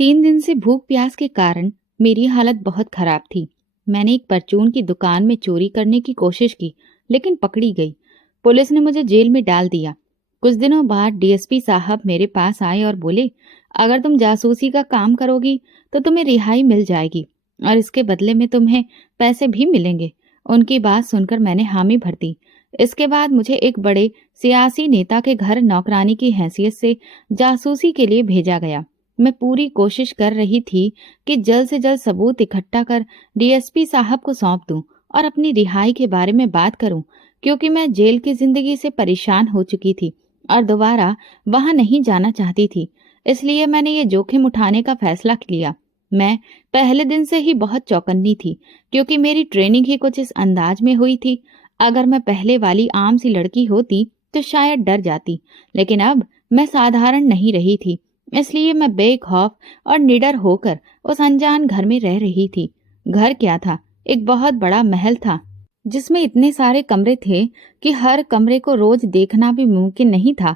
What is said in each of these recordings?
3 दिन से भूख प्यास के कारण मेरी हालत बहुत खराब थी। मैंने एक परचून की दुकान में चोरी करने की कोशिश की, लेकिन पकड़ी गई। पुलिस ने मुझे जेल में डाल दिया। कुछ दिनों बाद डीएसपी साहब मेरे पास आए और बोले, अगर तुम जासूसी का काम करोगी तो तुम्हें रिहाई मिल जाएगी और इसके बदले में तुम्हें पैसे भी मिलेंगे। उनकी बात सुनकर मैंने हामी भर दी। इसके बाद मुझे एक बड़े सियासी नेता के घर नौकरानी की हैसियत से जासूसी के लिए भेजा गया। मैं पूरी कोशिश कर रही थी कि जल्द से जल्द सबूत इकट्ठा कर डीएसपी साहब को सौंप दूं और अपनी रिहाई के बारे में बात करूं, क्योंकि मैं जेल की जिंदगी से परेशान हो चुकी थी और दोबारा वहां नहीं जाना चाहती थी। इसलिए मैंने ये जोखिम उठाने का फैसला लिया। मैं पहले दिन से ही बहुत चौकन्नी थी, क्योंकि मेरी ट्रेनिंग ही कुछ इस अंदाज में हुई थी। अगर मैं पहले वाली आम सी लड़की होती तो शायद डर जाती, लेकिन अब मैं साधारण नहीं रही थी। इसलिए मैं बेखौफ और निडर होकर उस अनजान घर में रह रही थी। घर क्या था, एक बहुत बड़ा महल था, जिसमें इतने सारे कमरे थे कि हर कमरे को रोज देखना भी मुमकिन नहीं था।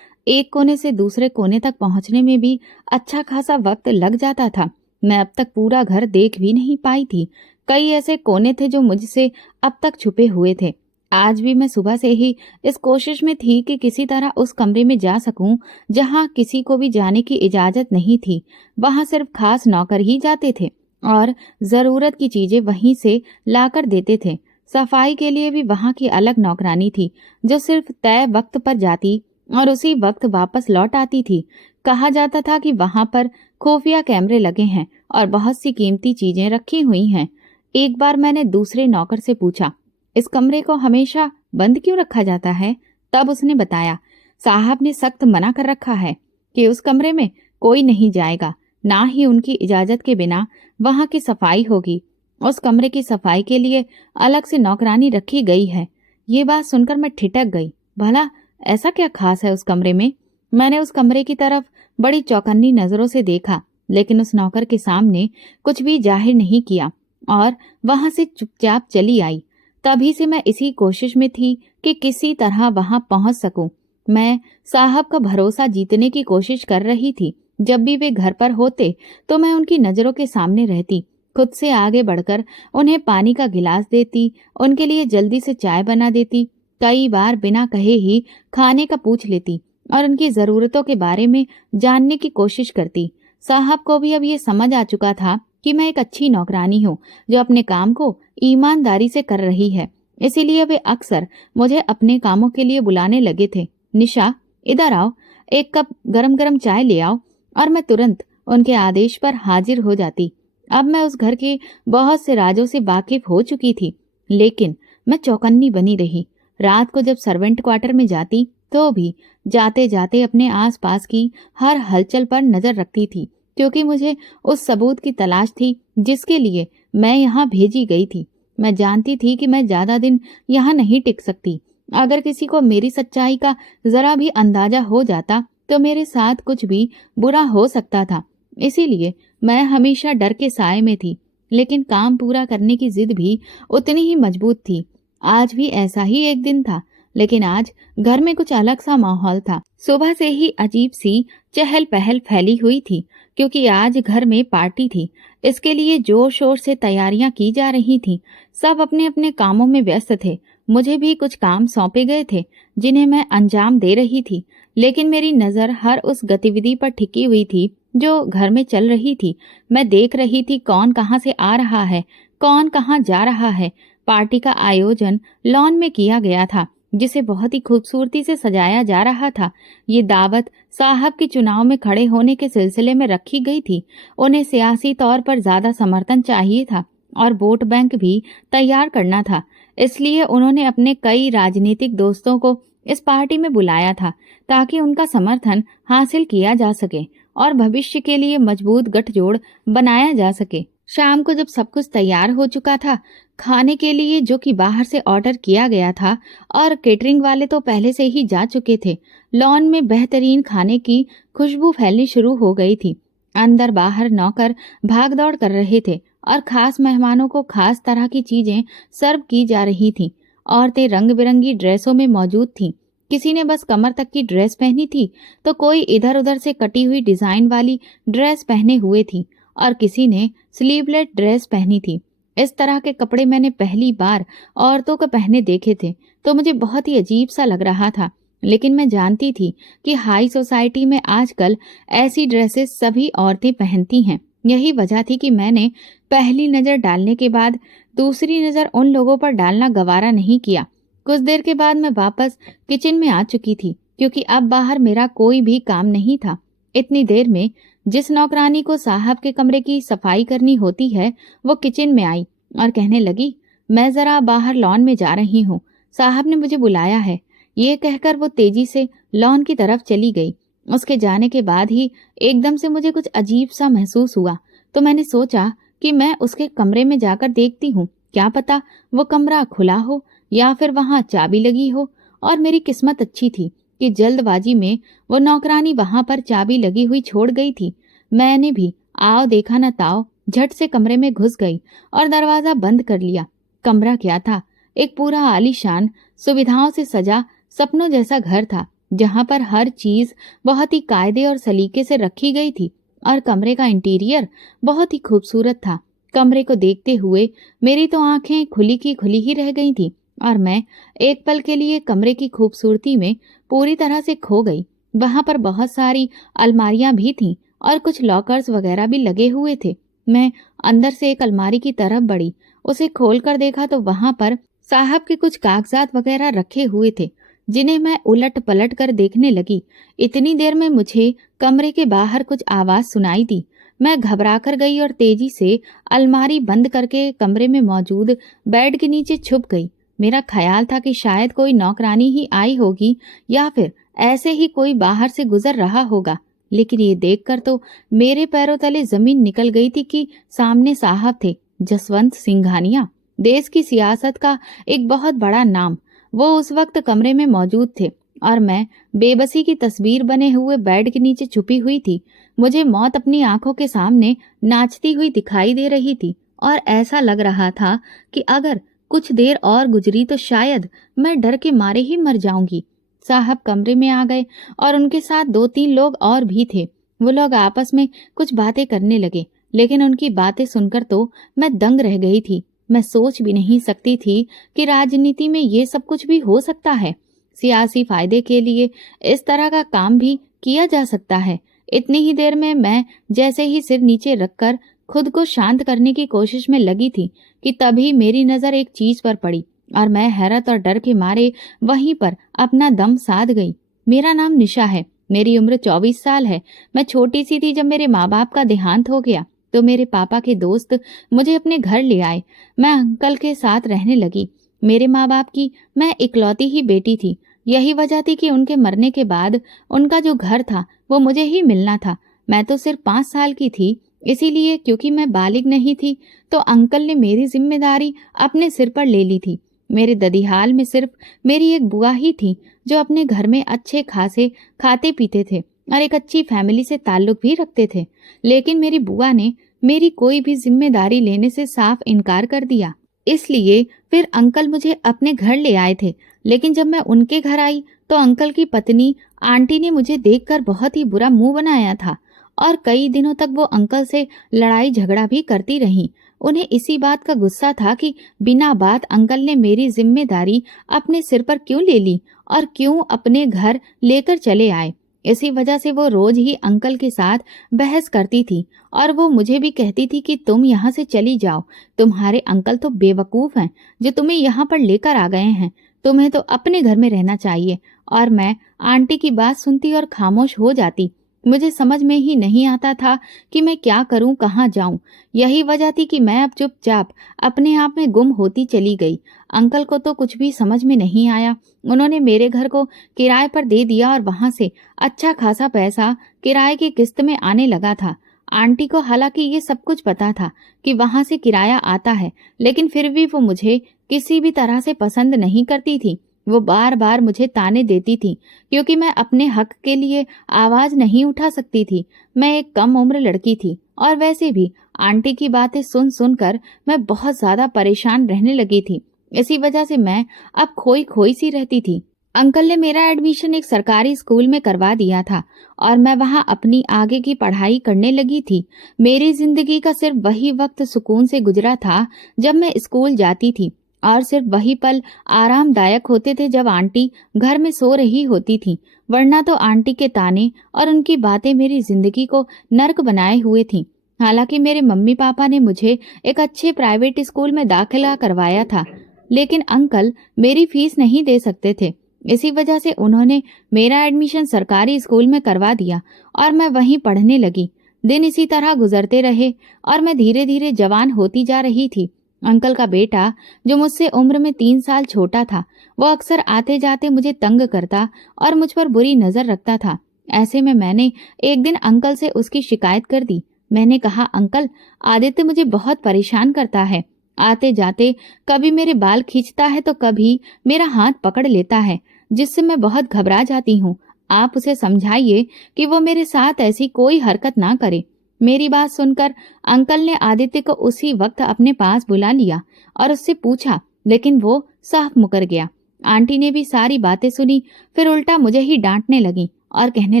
एक कोने से दूसरे कोने तक पहुंचने में भी अच्छा खासा वक्त लग जाता था। मैं अब तक पूरा घर देख भी नहीं पाई थी। कई ऐसे कोने थे जो मुझसे अब तक छुपे हुए थे। आज भी मैं सुबह से ही इस कोशिश में थी कि किसी तरह उस कमरे में जा सकूं जहां किसी को भी जाने की इजाजत नहीं थी। वहां सिर्फ खास नौकर ही जाते थे और जरूरत की चीजें वहीं से लाकर देते थे। सफाई के लिए भी वहां की अलग नौकरानी थी, जो सिर्फ तय वक्त पर जाती और उसी वक्त वापस लौट आती थी। कहा जाता था कि वहां पर खुफिया कैमरे लगे हैं और बहुत सी कीमती चीजें रखी हुई हैं। एक बार मैंने दूसरे नौकर से पूछा, इस कमरे को हमेशा बंद क्यों रखा जाता है? तब उसने बताया, साहब ने सख्त मना कर रखा है कि उस कमरे में कोई नहीं जाएगा, ना ही उनकी इजाजत के बिना वहां की सफाई होगी। उस कमरे की सफाई के लिए अलग से नौकरानी रखी गई है। ये बात सुनकर मैं ठिठक गई। भला ऐसा क्या खास है उस कमरे में? मैंने उस कमरे की तरफ बड़ी चौकन्नी नजरों से देखा, लेकिन उस नौकर के सामने कुछ भी जाहिर नहीं किया और वहां से चुपचाप चली आई। तभी से मैं इसी कोशिश में थी कि किसी तरह वहां पहुंच सकूं। मैं साहब का भरोसा जीतने की कोशिश कर रही थी। जब भी वे घर पर होते तो मैं उनकी नजरों के सामने रहती। खुद से आगे बढ़कर उन्हें पानी का गिलास देती, उनके लिए जल्दी से चाय बना देती, कई बार बिना कहे ही खाने का पूछ लेती और उनकी जरूरतों के बारे में जानने की कोशिश करती। साहब को भी अब ये समझ आ चुका था कि मैं एक अच्छी नौकरानी हूँ जो अपने काम को ईमानदारी से कर रही है। इसीलिए वे अक्सर मुझे अपने कामों के लिए बुलाने लगे थे। निशा, इधर आओ, एक कप गरम गरम चाय ले आओ। और मैं तुरंत उनके आदेश पर हाजिर हो जाती। अब मैं उस घर के बहुत से राजों से वाकिफ हो चुकी थी, लेकिन मैं चौकन्नी बनी रही। रात को जब सर्वेंट क्वार्टर में जाती तो भी जाते जाते अपने आसपास की हर हलचल पर नजर रखती थी, क्योंकि मुझे उस सबूत की तलाश थी जिसके लिए मैं यहाँ भेजी गई थी। मैं जानती थी कि मैं ज्यादा दिन यहाँ नहीं टिक सकती। अगर किसी को मेरी सच्चाई का जरा भी अंदाजा हो जाता तो मेरे साथ कुछ भी बुरा हो सकता था। इसीलिए मैं हमेशा डर के साए में थी, लेकिन काम पूरा करने की जिद भी उतनी ही मजबूत थी। आज भी ऐसा ही एक दिन था, लेकिन आज घर में कुछ अलग सा माहौल था। सुबह से ही अजीब सी चहल पहल फैली हुई थी, क्योंकि आज घर में पार्टी थी। इसके लिए जोर शोर से तैयारियां की जा रही थीं। सब अपने अपने कामों में व्यस्त थे। मुझे भी कुछ काम सौंपे गए थे जिन्हें मैं अंजाम दे रही थी, लेकिन मेरी नजर हर उस गतिविधि पर टिकी हुई थी जो घर में चल रही थी। मैं देख रही थी कौन कहाँ से आ रहा है, कौन कहाँ जा रहा है। पार्टी का आयोजन लॉन में किया गया था, जिसे बहुत ही खूबसूरती से सजाया जा रहा था। ये दावत साहब के चुनाव में खड़े होने के सिलसिले में रखी गई थी। उन्हें सियासी तौर पर ज्यादा समर्थन चाहिए था और वोट बैंक भी तैयार करना था। इसलिए उन्होंने अपने कई राजनीतिक दोस्तों को इस पार्टी में बुलाया था, ताकि उनका समर्थन हासिल किया जा सके और भविष्य के लिए मजबूत गठजोड़ बनाया जा सके। शाम को जब सब कुछ तैयार हो चुका था, खाने के लिए जो कि बाहर से ऑर्डर किया गया था और केटरिंग वाले तो पहले से ही जा चुके थे, लॉन में बेहतरीन खाने की खुशबू फैलनी शुरू हो गई थी। अंदर बाहर नौकर भाग दौड़ कर रहे थे और खास मेहमानों को खास तरह की चीजें सर्व की जा रही थीं। औरतें रंग बिरंगी ड्रेसों में मौजूद थीं। किसी ने बस कमर तक की ड्रेस पहनी थी तो कोई इधर उधर से कटी हुई डिजाइन वाली ड्रेस पहने हुए थी और किसी ने स्लीवलेस ड्रेस पहनी थी। इस तरह के कपड़े मैंने पहली बार औरतों को पहने देखे थे तो मुझे बहुत ही अजीब सा लग रहा था, लेकिन मैं जानती थी कि हाई सोसाइटी में आजकल ऐसी ड्रेसेस सभी औरतें पहनती हैं। यही वजह थी कि मैंने पहली नजर डालने के बाद दूसरी नजर उन लोगों पर डालना गवारा नहीं किया। कुछ देर के बाद मैं वापस किचन में आ चुकी थी क्योंकि अब बाहर मेरा कोई भी काम नहीं था। इतनी देर में जिस नौकरानी को साहब के कमरे की सफाई करनी होती है वो किचन में आई और कहने लगी, मैं जरा बाहर लॉन में जा रही हूँ, साहब ने मुझे बुलाया है। ये कहकर वो तेजी से लॉन की तरफ चली गई। उसके जाने के बाद ही एकदम से मुझे कुछ अजीब सा महसूस हुआ तो मैंने सोचा कि मैं उसके कमरे में जाकर देखती हूँ, क्या पता वो कमरा खुला हो या फिर वहां चाबी लगी हो। और मेरी किस्मत अच्छी थी कि जल्दबाजी में वो नौकरानी वहां पर चाबी लगी हुई छोड़ गई थी। मैंने भी आओ देखा न ताओ झट से कमरे में घुस गई और दरवाजा बंद कर लिया। कमरा क्या था, एक पूरा आलीशान सुविधाओं से सजा सपनों जैसा घर था जहां पर हर चीज बहुत ही कायदे और सलीके से रखी गई थी और कमरे का इंटीरियर बहुत ही खूबसूरत था। कमरे को देखते हुए मेरी तो आंखें खुली की खुली ही रह गई थी और मैं एक पल के लिए कमरे की खूबसूरती में पूरी तरह से खो गई। वहां पर बहुत सारी अलमारियां भी थीं और कुछ लॉकर्स वगैरह भी लगे हुए थे। मैं अंदर से एक अलमारी की तरफ बढ़ी, उसे खोलकर देखा तो वहां पर साहब के कुछ कागजात वगैरह रखे हुए थे जिन्हें मैं उलट पलट कर देखने लगी। इतनी देर में मुझे कमरे के बाहर कुछ आवाज सुनाई दी। मैं घबरा कर गई और तेजी से अलमारी बंद करके कमरे में मौजूद बेड के नीचे छुप गई। मेरा ख्याल था कि शायद कोई नौकरानी ही आई होगी या फिर ऐसे ही कोई बाहर से गुजर रहा होगा, लेकिन ये देखकर तो मेरे पैरों तले जमीन निकल गई थी कि सामने साहब थे, जसवंत सिंघानिया, देश की सियासत का एक बहुत बड़ा नाम। वो उस वक्त कमरे में मौजूद थे और मैं बेबसी की तस्वीर बने हुए बेड के नीचे छुपी हुई थी। मुझे मौत अपनी आंखों के सामने नाचती हुई दिखाई दे रही थी और ऐसा लग रहा था कि अगर कुछ देर और गुजरी तो शायद मैं डर के मारे ही मर जाऊंगी। साहब कमरे में आ गए और उनके साथ 2-3 लोग और भी थे। वो लोग आपस में कुछ बातें करने लगे, लेकिन उनकी बातें सुनकर तो मैं दंग रह गई थी। मैं सोच भी नहीं सकती थी कि राजनीति में ये सब कुछ भी हो सकता है। सियासी फायदे के लिए इस तरह का काम भी किया जा सकता है। इतनी ही देर में मैं जैसे ही सिर नीचे रखकर खुद को शांत करने की कोशिश में लगी थी कि तभी मेरी नजर एक चीज पर पड़ी और मैं हैरत और डर के मारे वहीं पर अपना दम साध गई। मेरा नाम निशा है, मेरी उम्र 24 साल है। मैं छोटी सी थी जब मेरे माँ बाप का देहांत हो गया तो मेरे पापा के दोस्त मुझे अपने घर ले आए। मैं अंकल के साथ रहने लगी। मेरे माँ बाप की मैं इकलौती ही बेटी थी। यही वजह थी कि उनके मरने के बाद उनका जो घर था वो मुझे ही मिलना था। मैं तो सिर्फ 5 साल की थी, इसीलिए क्योंकि मैं बालिग नहीं थी तो अंकल ने मेरी जिम्मेदारी अपने सिर पर ले ली थी। मेरे ददिहाल में सिर्फ मेरी एक बुआ ही थी जो अपने घर में अच्छे खासे खाते पीते थे और एक अच्छी फैमिली से ताल्लुक भी रखते थे। लेकिन मेरी बुआ ने मेरी कोई भी जिम्मेदारी लेने से साफ इनकार कर दिया। इसलिए फिर अंकल मुझे अपने घर ले आए थे। लेकिन जब मैं उनके घर आई तो अंकल की पत्नी आंटी ने मुझे देखकर बहुत ही बुरा मुंह बनाया था और कई दिनों तक वो अंकल से लड़ाई झगड़ा भी करती रहीं। उन्हें इसी बात का गुस्सा था कि बिना बात अंकल ने मेरी जिम्मेदारी अपने सिर पर क्यों ले ली और क्यों अपने घर लेकर चले आए। इसी वजह से वो रोज ही अंकल के साथ बहस करती थी और वो मुझे भी कहती थी कि तुम यहाँ से चली जाओ, तुम्हारे अंकल तो बेवकूफ हैं जो तुम्हें यहाँ पर लेकर आ गए हैं, तुम्हें तो अपने घर में रहना चाहिए। और मैं आंटी की बात सुनती और खामोश हो जाती। मुझे समझ में ही नहीं आता था कि मैं क्या करूं, कहाँ जाऊं। यही वजह थी कि मैं अब चुपचाप अपने आप में गुम होती चली गई। अंकल को तो कुछ भी समझ में नहीं आया। उन्होंने मेरे घर को किराए पर दे दिया और वहां से अच्छा खासा पैसा किराए की किस्त में आने लगा था। आंटी को हालांकि ये सब कुछ पता था कि वहां से किराया आता है, लेकिन फिर भी वो मुझे किसी भी तरह से पसंद नहीं करती थी। वो बार बार मुझे ताने देती थी क्योंकि मैं अपने हक के लिए आवाज नहीं उठा सकती थी। मैं एक कम उम्र लड़की थी और वैसे भी आंटी की बातें सुन सुनकर मैं बहुत ज्यादा परेशान रहने लगी थी। इसी वजह से मैं अब खोई खोई सी रहती थी। अंकल ने मेरा एडमिशन एक सरकारी स्कूल में करवा दिया था और मैं वहां अपनी आगे की पढ़ाई करने लगी थी। मेरी जिंदगी का सिर्फ वही वक्त सुकून से गुजरा था जब मैं स्कूल जाती थी, और सिर्फ वही पल आरामदायक होते थे जब आंटी घर में सो रही होती थी। वरना तो आंटी के ताने और उनकी बातें मेरी जिंदगी को नर्क बनाए हुए थी। हालांकि मेरे मम्मी पापा ने मुझे एक अच्छे प्राइवेट स्कूल में दाखिला करवाया था, लेकिन अंकल मेरी फीस नहीं दे सकते थे। इसी वजह से उन्होंने मेरा एडमिशन सरकारी स्कूल में करवा दिया और मैं वहीं पढ़ने लगी। दिन इसी तरह गुजरते रहे और मैं धीरे धीरे जवान होती जा रही थी। अंकल का बेटा, जो मुझसे उम्र में 3 साल छोटा था, वो अक्सर आते जाते मुझे तंग करता और मुझ पर बुरी नजर रखता था। ऐसे में मैंने एक दिन अंकल से उसकी शिकायत कर दी। मैंने कहा, अंकल, आदित्य मुझे बहुत परेशान करता है। आते जाते कभी मेरे बाल खींचता है तो कभी मेरा हाथ पकड़ लेता है, जिससे मैं बहुत घबरा जाती हूँ। आप उसे समझाइए कि वो मेरे साथ ऐसी कोई हरकत ना करे। मेरी बात सुनकर अंकल ने आदित्य को उसी वक्त अपने पास बुला लिया और उससे पूछा, लेकिन वो साफ मुकर गया। आंटी ने भी सारी बातें सुनी, फिर उल्टा मुझे ही डांटने लगी और कहने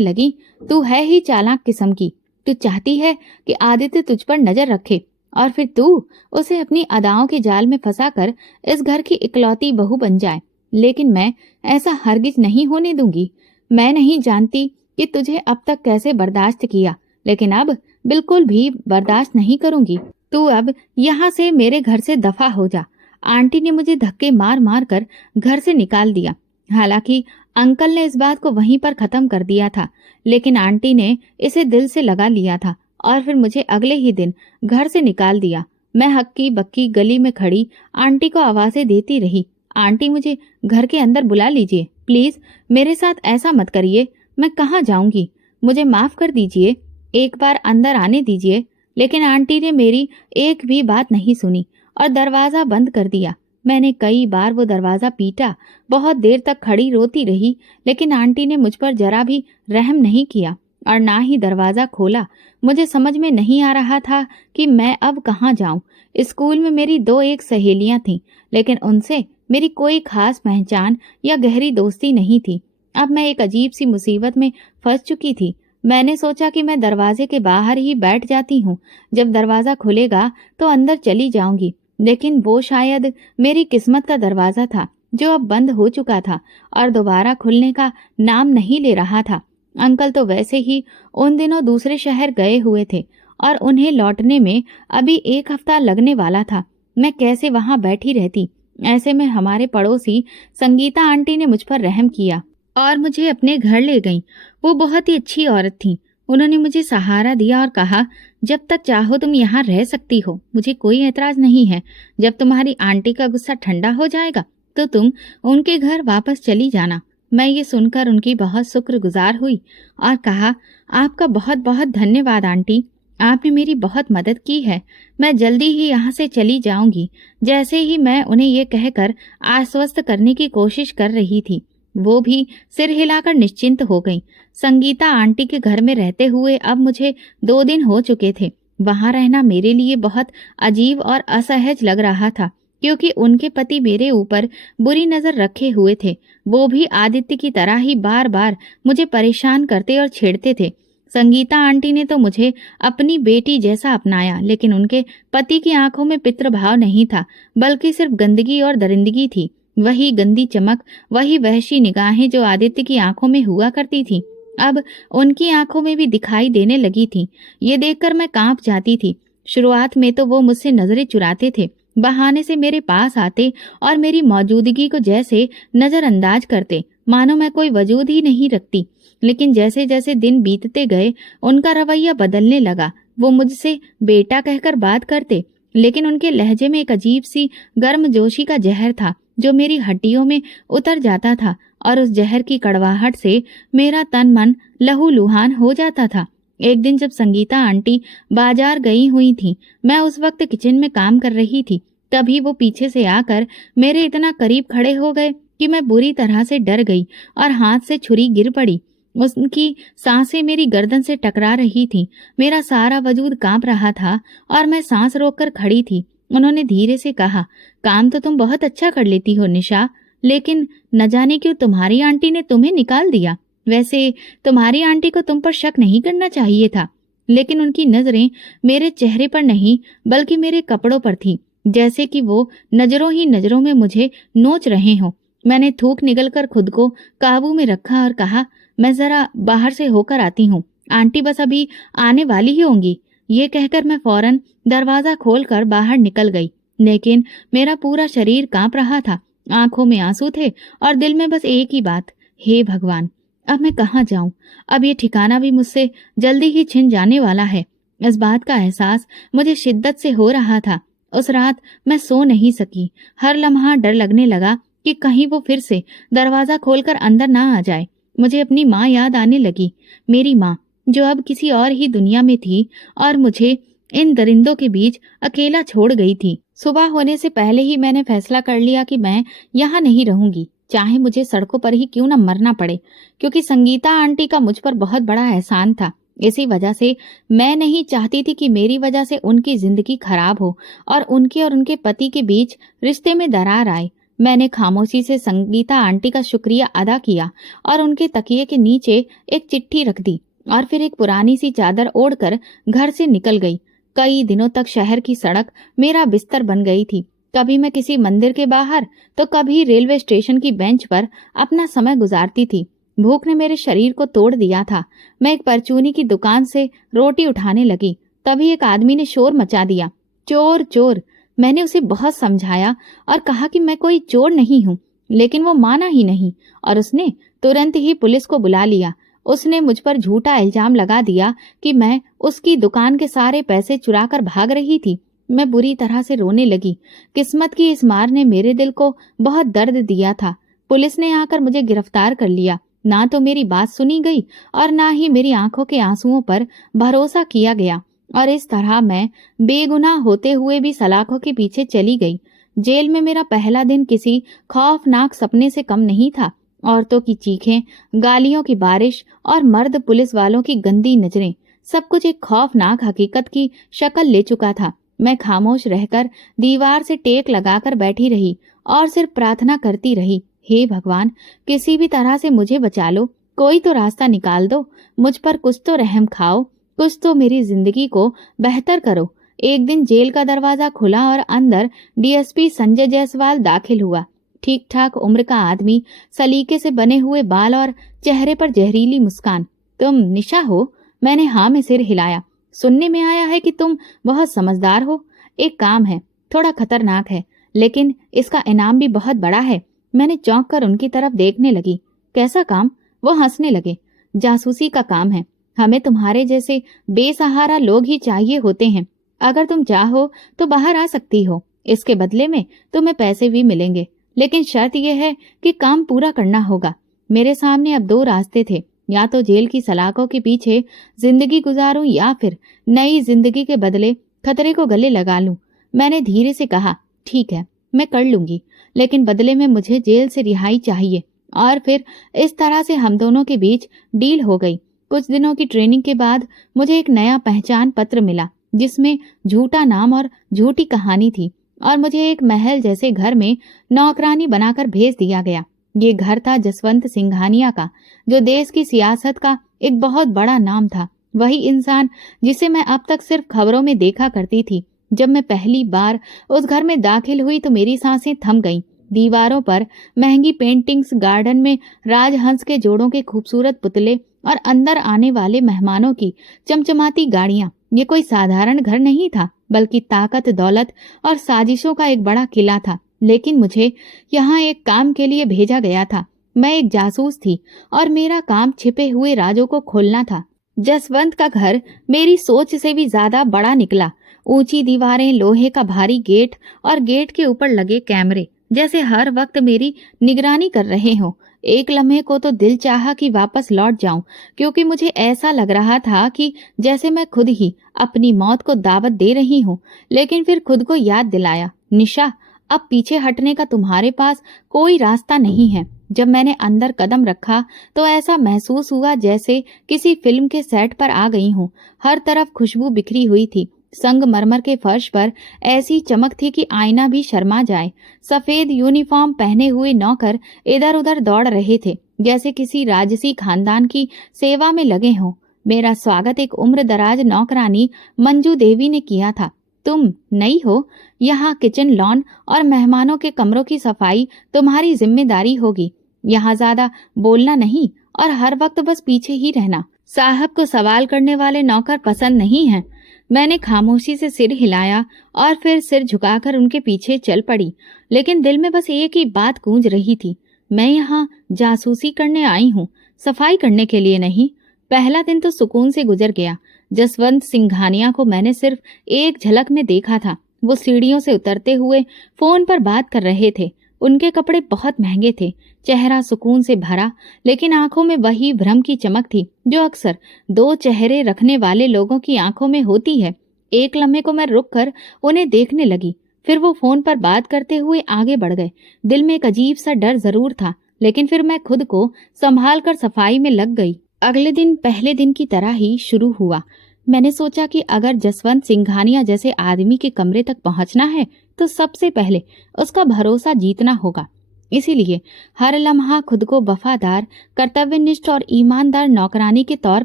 लगी, तू है ही चालाक किस्म की। तू चाहती है कि आदित्य तुझ पर नजर रखे और फिर तू उसे अपनी अदाओं के जाल में फंसाकर इस घर की इकलौती बहू बन जाए। लेकिन मैं ऐसा हरगिज नहीं होने दूंगी। मैं नहीं जानती कि तुझे अब तक कैसे बर्दाश्त किया, लेकिन अब बिल्कुल भी बर्दाश्त नहीं करूंगी। तू अब यहाँ से मेरे घर से दफा हो जा। आंटी ने मुझे धक्के मार मार कर घर से निकाल दिया। हालांकि अंकल ने इस बात को वहीं पर खत्म कर दिया था, लेकिन आंटी ने इसे दिल से लगा लिया था और फिर मुझे अगले ही दिन घर से निकाल दिया। मैं हक्की बक्की गली में खड़ी आंटी को आवाजें देती रही, आंटी, मुझे घर के अंदर बुला लीजिए, प्लीज मेरे साथ ऐसा मत करिए। मैं कहाँ जाऊंगी? मुझे माफ कर दीजिए, एक बार अंदर आने दीजिए। लेकिन आंटी ने मेरी एक भी बात नहीं सुनी और दरवाजा बंद कर दिया। मैंने कई बार वो दरवाजा पीटा, बहुत देर तक खड़ी रोती रही, लेकिन आंटी ने मुझ पर जरा भी रहम नहीं किया और ना ही दरवाजा खोला। मुझे समझ में नहीं आ रहा था कि मैं अब कहाँ जाऊं। स्कूल में मेरी 2 सहेलियां थीं, लेकिन उनसे मेरी कोई खास पहचान या गहरी दोस्ती नहीं थी। अब मैं एक अजीब सी मुसीबत में फंस चुकी थी। मैंने सोचा कि मैं दरवाजे के बाहर ही बैठ जाती हूँ, जब दरवाजा खुलेगा तो अंदर चली जाऊंगी। लेकिन वो शायद मेरी किस्मत का दरवाजा था, जो अब बंद हो चुका था और दोबारा खुलने का नाम नहीं ले रहा था। अंकल तो वैसे ही उन दिनों दूसरे शहर गए हुए थे और उन्हें लौटने में अभी 1 हफ्ता लगने वाला था। मैं कैसे वहां बैठी रहती? ऐसे में हमारे पड़ोसी संगीता आंटी ने मुझ पर रहम किया और मुझे अपने घर ले गईं। वो बहुत ही अच्छी औरत थीं। उन्होंने मुझे सहारा दिया और कहा, जब तक चाहो तुम यहाँ रह सकती हो, मुझे कोई ऐतराज नहीं है। जब तुम्हारी आंटी का गुस्सा ठंडा हो जाएगा तो तुम उनके घर वापस चली जाना। मैं ये सुनकर उनकी बहुत शुक्रगुजार हुई और कहा, आपका बहुत बहुत धन्यवाद आंटी, आपने मेरी बहुत मदद की है। मैं जल्दी ही यहाँ से चली जाऊंगी। जैसे ही मैं उन्हें ये कहकर आश्वस्त करने की कोशिश कर रही थी, वो भी सिर हिलाकर निश्चिंत हो गईं। संगीता आंटी के घर में रहते हुए अब मुझे 2 दिन हो चुके थे। वहां रहना मेरे लिए बहुत अजीब और असहज लग रहा था, क्योंकि उनके पति मेरे ऊपर बुरी नजर रखे हुए थे। वो भी आदित्य की तरह ही बार बार मुझे परेशान करते और छेड़ते थे। संगीता आंटी ने तो मुझे अपनी बेटी जैसा अपनाया, लेकिन उनके पति की आंखों में पितृभाव नहीं था, बल्कि सिर्फ गंदगी और दरिंदगी थी। वही गंदी चमक, वही वहशी निगाहें जो आदित्य की आंखों में हुआ करती थी, अब उनकी आंखों में भी दिखाई देने लगी थी। ये देखकर मैं कांप जाती थी। शुरुआत में तो वो मुझसे नजरें चुराते थे, बहाने से मेरे पास आते और मेरी मौजूदगी को जैसे नजरअंदाज करते, मानो मैं कोई वजूद ही नहीं रखती। लेकिन जैसे जैसे दिन बीतते गए, उनका रवैया बदलने लगा। वो मुझसे बेटा कहकर बात करते, लेकिन उनके लहजे में एक अजीब सी गर्मजोशी का जहर था, जो मेरी हड्डियों में उतर जाता था और उस जहर की कड़वाहट से मेरा तन मन लहूलुहान हो जाता था। एक दिन जब संगीता आंटी बाजार गई हुई थी, मैं उस वक्त किचन में काम कर रही थी। तभी वो पीछे से आकर मेरे इतना करीब खड़े हो गए कि मैं बुरी तरह से डर गई और हाथ से छुरी गिर पड़ी। उनकी सांसें मेरी गर्दन से टकरा रही थी। मेरा सारा वजूद कांप रहा था और मैं सांस रोककर खड़ी थी। उन्होंने धीरे से कहा, काम तो तुम बहुत अच्छा कर लेती हो निशा, लेकिन न जाने क्यों तुम्हारी आंटी ने तुम्हें निकाल दिया। वैसे तुम्हारी आंटी को तुम पर शक नहीं करना चाहिए था, लेकिन उनकी नजरें मेरे चेहरे पर नहीं बल्कि मेरे कपड़ों पर थीं, जैसे कि वो नजरों ही नजरों में मुझे नोच रहे हों। मैंने थूक निगलकर खुद को काबू में रखा और कहा, मैं जरा बाहर से होकर आती हूँ, आंटी बस अभी आने वाली ही होंगी। ये कहकर मैं फौरन दरवाजा खोलकर बाहर निकल गई, लेकिन मेरा पूरा शरीर कांप रहा था। आंखों में आंसू थे और दिल में बस एक ही बात, हे भगवान, अब मैं कहाँ जाऊं? अब ये ठिकाना भी मुझसे जल्दी ही छिन जाने वाला है। इस बात का एहसास मुझे शिद्दत से हो रहा था। उस रात मैं सो नहीं सकी। हर लम्हा डर लगने लगा कि कहीं वो फिर से दरवाजा खोलकर अंदर ना आ जाए। मुझे अपनी माँ याद आने लगी, मेरी माँ जो अब किसी और ही दुनिया में थी और मुझे इन दरिंदों के बीच अकेला छोड़ गई थी। सुबह होने से पहले ही मैंने फैसला कर लिया कि मैं यहाँ नहीं रहूंगी, चाहे मुझे सड़कों पर ही क्यों न मरना पड़े, क्योंकि संगीता आंटी का मुझ पर बहुत बड़ा एहसान था। इसी वजह से मैं नहीं चाहती थी कि मेरी वजह से उनकी जिंदगी खराब हो और उनके पति के बीच रिश्ते में दरार आए। मैंने खामोशी से संगीता आंटी का शुक्रिया अदा किया और उनके तकिए के नीचे एक चिट्ठी रख दी और फिर एक पुरानी सी चादर ओढ़कर घर से निकल गई। कई दिनों तक शहर की सड़क मेरा बिस्तर बन गई थी। कभी मैं किसी मंदिर के बाहर तो कभी रेलवे स्टेशन की बेंच पर अपना समय गुजारती थी। भूख ने मेरे शरीर को तोड़ दिया था। मैं एक परचूनी की दुकान से रोटी उठाने लगी, तभी एक आदमी ने शोर मचा दिया, चोर चोर। मैंने उसे बहुत समझाया और कहा कि मैं कोई चोर नहीं हूँ, लेकिन वो माना ही नहीं और उसने तुरंत ही पुलिस को बुला लिया। उसने मुझ पर झूठा इल्जाम लगा दिया कि मैं उसकी दुकान के सारे पैसे चुराकर भाग रही थी। मैं बुरी तरह से रोने लगी। किस्मत की इस मार ने मेरे दिल को बहुत दर्द दिया था। पुलिस ने आकर मुझे गिरफ्तार कर लिया। ना तो मेरी बात सुनी गई और ना ही मेरी आंखों के आंसुओं पर भरोसा किया गया, और इस तरह मैं बेगुनाह होते हुए भी सलाखों के पीछे चली गई। जेल में मेरा पहला दिन किसी खौफनाक सपने से कम नहीं था। औरतों की चीखें, गालियों की बारिश और मर्द पुलिस वालों की गंदी नजरें, सब कुछ एक खौफनाक हकीकत की शक्ल ले चुका था। मैं खामोश रहकर दीवार से टेक लगाकर बैठी रही और सिर्फ प्रार्थना करती रही, हे भगवान, किसी भी तरह से मुझे बचा लो, कोई तो रास्ता निकाल दो, मुझ पर कुछ तो रहम खाओ, कुछ तो मेरी जिंदगी को बेहतर करो। एक दिन जेल का दरवाजा खुला और अंदर डीएसपी संजय जायसवाल दाखिल हुआ। ठीक ठाक उम्र का आदमी, सलीके से बने हुए बाल और चेहरे पर जहरीली मुस्कान। तुम निशा हो? मैंने हाँ में सिर हिलाया। सुनने में आया है कि तुम बहुत समझदार हो। एक काम है, थोड़ा खतरनाक है, लेकिन इसका इनाम भी बहुत बड़ा है। मैंने चौंक कर उनकी तरफ देखने लगी। कैसा काम? वो हंसने लगे। जासूसी का काम है। हमें तुम्हारे जैसे बेसहारा लोग ही चाहिए होते हैं। अगर तुम चाहो तो बाहर आ सकती हो। इसके बदले में तुम्हें पैसे भी मिलेंगे, लेकिन शर्त यह है कि काम पूरा करना होगा। मेरे सामने अब दो रास्ते थे, या तो जेल की सलाखों के पीछे जिंदगी गुजारूं या फिर नई जिंदगी के बदले खतरे को गले लगा लूं। मैंने धीरे से कहा, ठीक है, मैं कर लूंगी, लेकिन बदले में मुझे जेल से रिहाई चाहिए। और फिर इस तरह से हम दोनों के बीच डील हो गई। कुछ दिनों की ट्रेनिंग के बाद मुझे एक नया पहचान पत्र मिला, जिसमें झूठा नाम और झूठी कहानी थी, और मुझे एक महल जैसे घर में नौकरानी बनाकर भेज दिया गया। ये घर था जसवंत सिंघानिया का, जो देश की सियासत का एक बहुत बड़ा नाम था। वही इंसान जिसे मैं अब तक सिर्फ खबरों में देखा करती थी। जब मैं पहली बार उस घर में दाखिल हुई तो मेरी सांसें थम गईं। दीवारों पर महंगी पेंटिंग्स, गार्डन में राजहंस के जोड़ों के खूबसूरत पुतले और अंदर आने वाले मेहमानों की चमचमाती गाड़ियां। ये कोई साधारण घर नहीं था, बल्कि ताकत, दौलत और साजिशों का एक बड़ा किला था। लेकिन मुझे यहाँ एक काम के लिए भेजा गया था। मैं एक जासूस थी और मेरा काम छिपे हुए राजों को खोलना था। जसवंत का घर मेरी सोच से भी ज्यादा बड़ा निकला। ऊंची दीवारें, लोहे का भारी गेट और गेट के ऊपर लगे कैमरे जैसे हर वक्त मेरी निगरानी कर रहे हों। एक लम्हे को तो दिल चाहा कि वापस लौट जाऊं, क्योंकि मुझे ऐसा लग रहा था कि जैसे मैं खुद ही अपनी मौत को दावत दे रही हूं। लेकिन फिर खुद को याद दिलाया, निशा, अब पीछे हटने का तुम्हारे पास कोई रास्ता नहीं है। जब मैंने अंदर कदम रखा तो ऐसा महसूस हुआ जैसे किसी फिल्म के सेट पर आ गई हूँ। हर तरफ खुशबू बिखरी हुई थी, संगमरमर के फर्श पर ऐसी चमक थी कि आईना भी शर्मा जाए। सफेद यूनिफॉर्म पहने हुए नौकर इधर उधर दौड़ रहे थे, जैसे किसी राजसी खानदान की सेवा में लगे हों। मेरा स्वागत एक उम्र दराज नौकरानी मंजू देवी ने किया था। तुम नई हो, यहाँ किचन, लॉन और मेहमानों के कमरों की सफाई तुम्हारी जिम्मेदारी होगी। यहाँ ज्यादा बोलना नहीं और हर वक्त बस पीछे ही रहना। साहब को सवाल करने वाले नौकर पसंद नहीं हैं। मैंने खामोशी से सिर हिलाया और फिर सिर झुकाकर उनके पीछे चल पड़ी, लेकिन दिल में बस एक ही बात गूंज रही थी, मैं यहाँ जासूसी करने आई हूँ, सफाई करने के लिए नहीं। पहला दिन तो सुकून से गुजर गया। जसवंत सिंघानिया को मैंने सिर्फ एक झलक में देखा था। वो सीढ़ियों से उतरते हुए फोन पर बात कर रहे थे। उनके कपड़े बहुत महंगे थे, चेहरा सुकून से भरा, लेकिन आंखों में वही भ्रम की चमक थी जो अक्सर दो चेहरे रखने वाले लोगों की आंखों में होती है। एक लम्हे को मैं रुककर उन्हें देखने लगी, फिर वो फोन पर बात करते हुए आगे बढ़ गए। दिल में एक अजीब सा डर जरूर था, लेकिन फिर मैं खुद को संभाल कर सफाई में लग गई। अगले दिन पहले दिन की तरह ही शुरू हुआ। मैंने सोचा कि अगर जसवंत सिंघानिया जैसे आदमी के कमरे तक पहुंचना है तो सबसे पहले उसका भरोसा जीतना होगा। इसीलिए हर लम्हा खुद को वफादार, कर्तव्यनिष्ठ और ईमानदार नौकरानी के तौर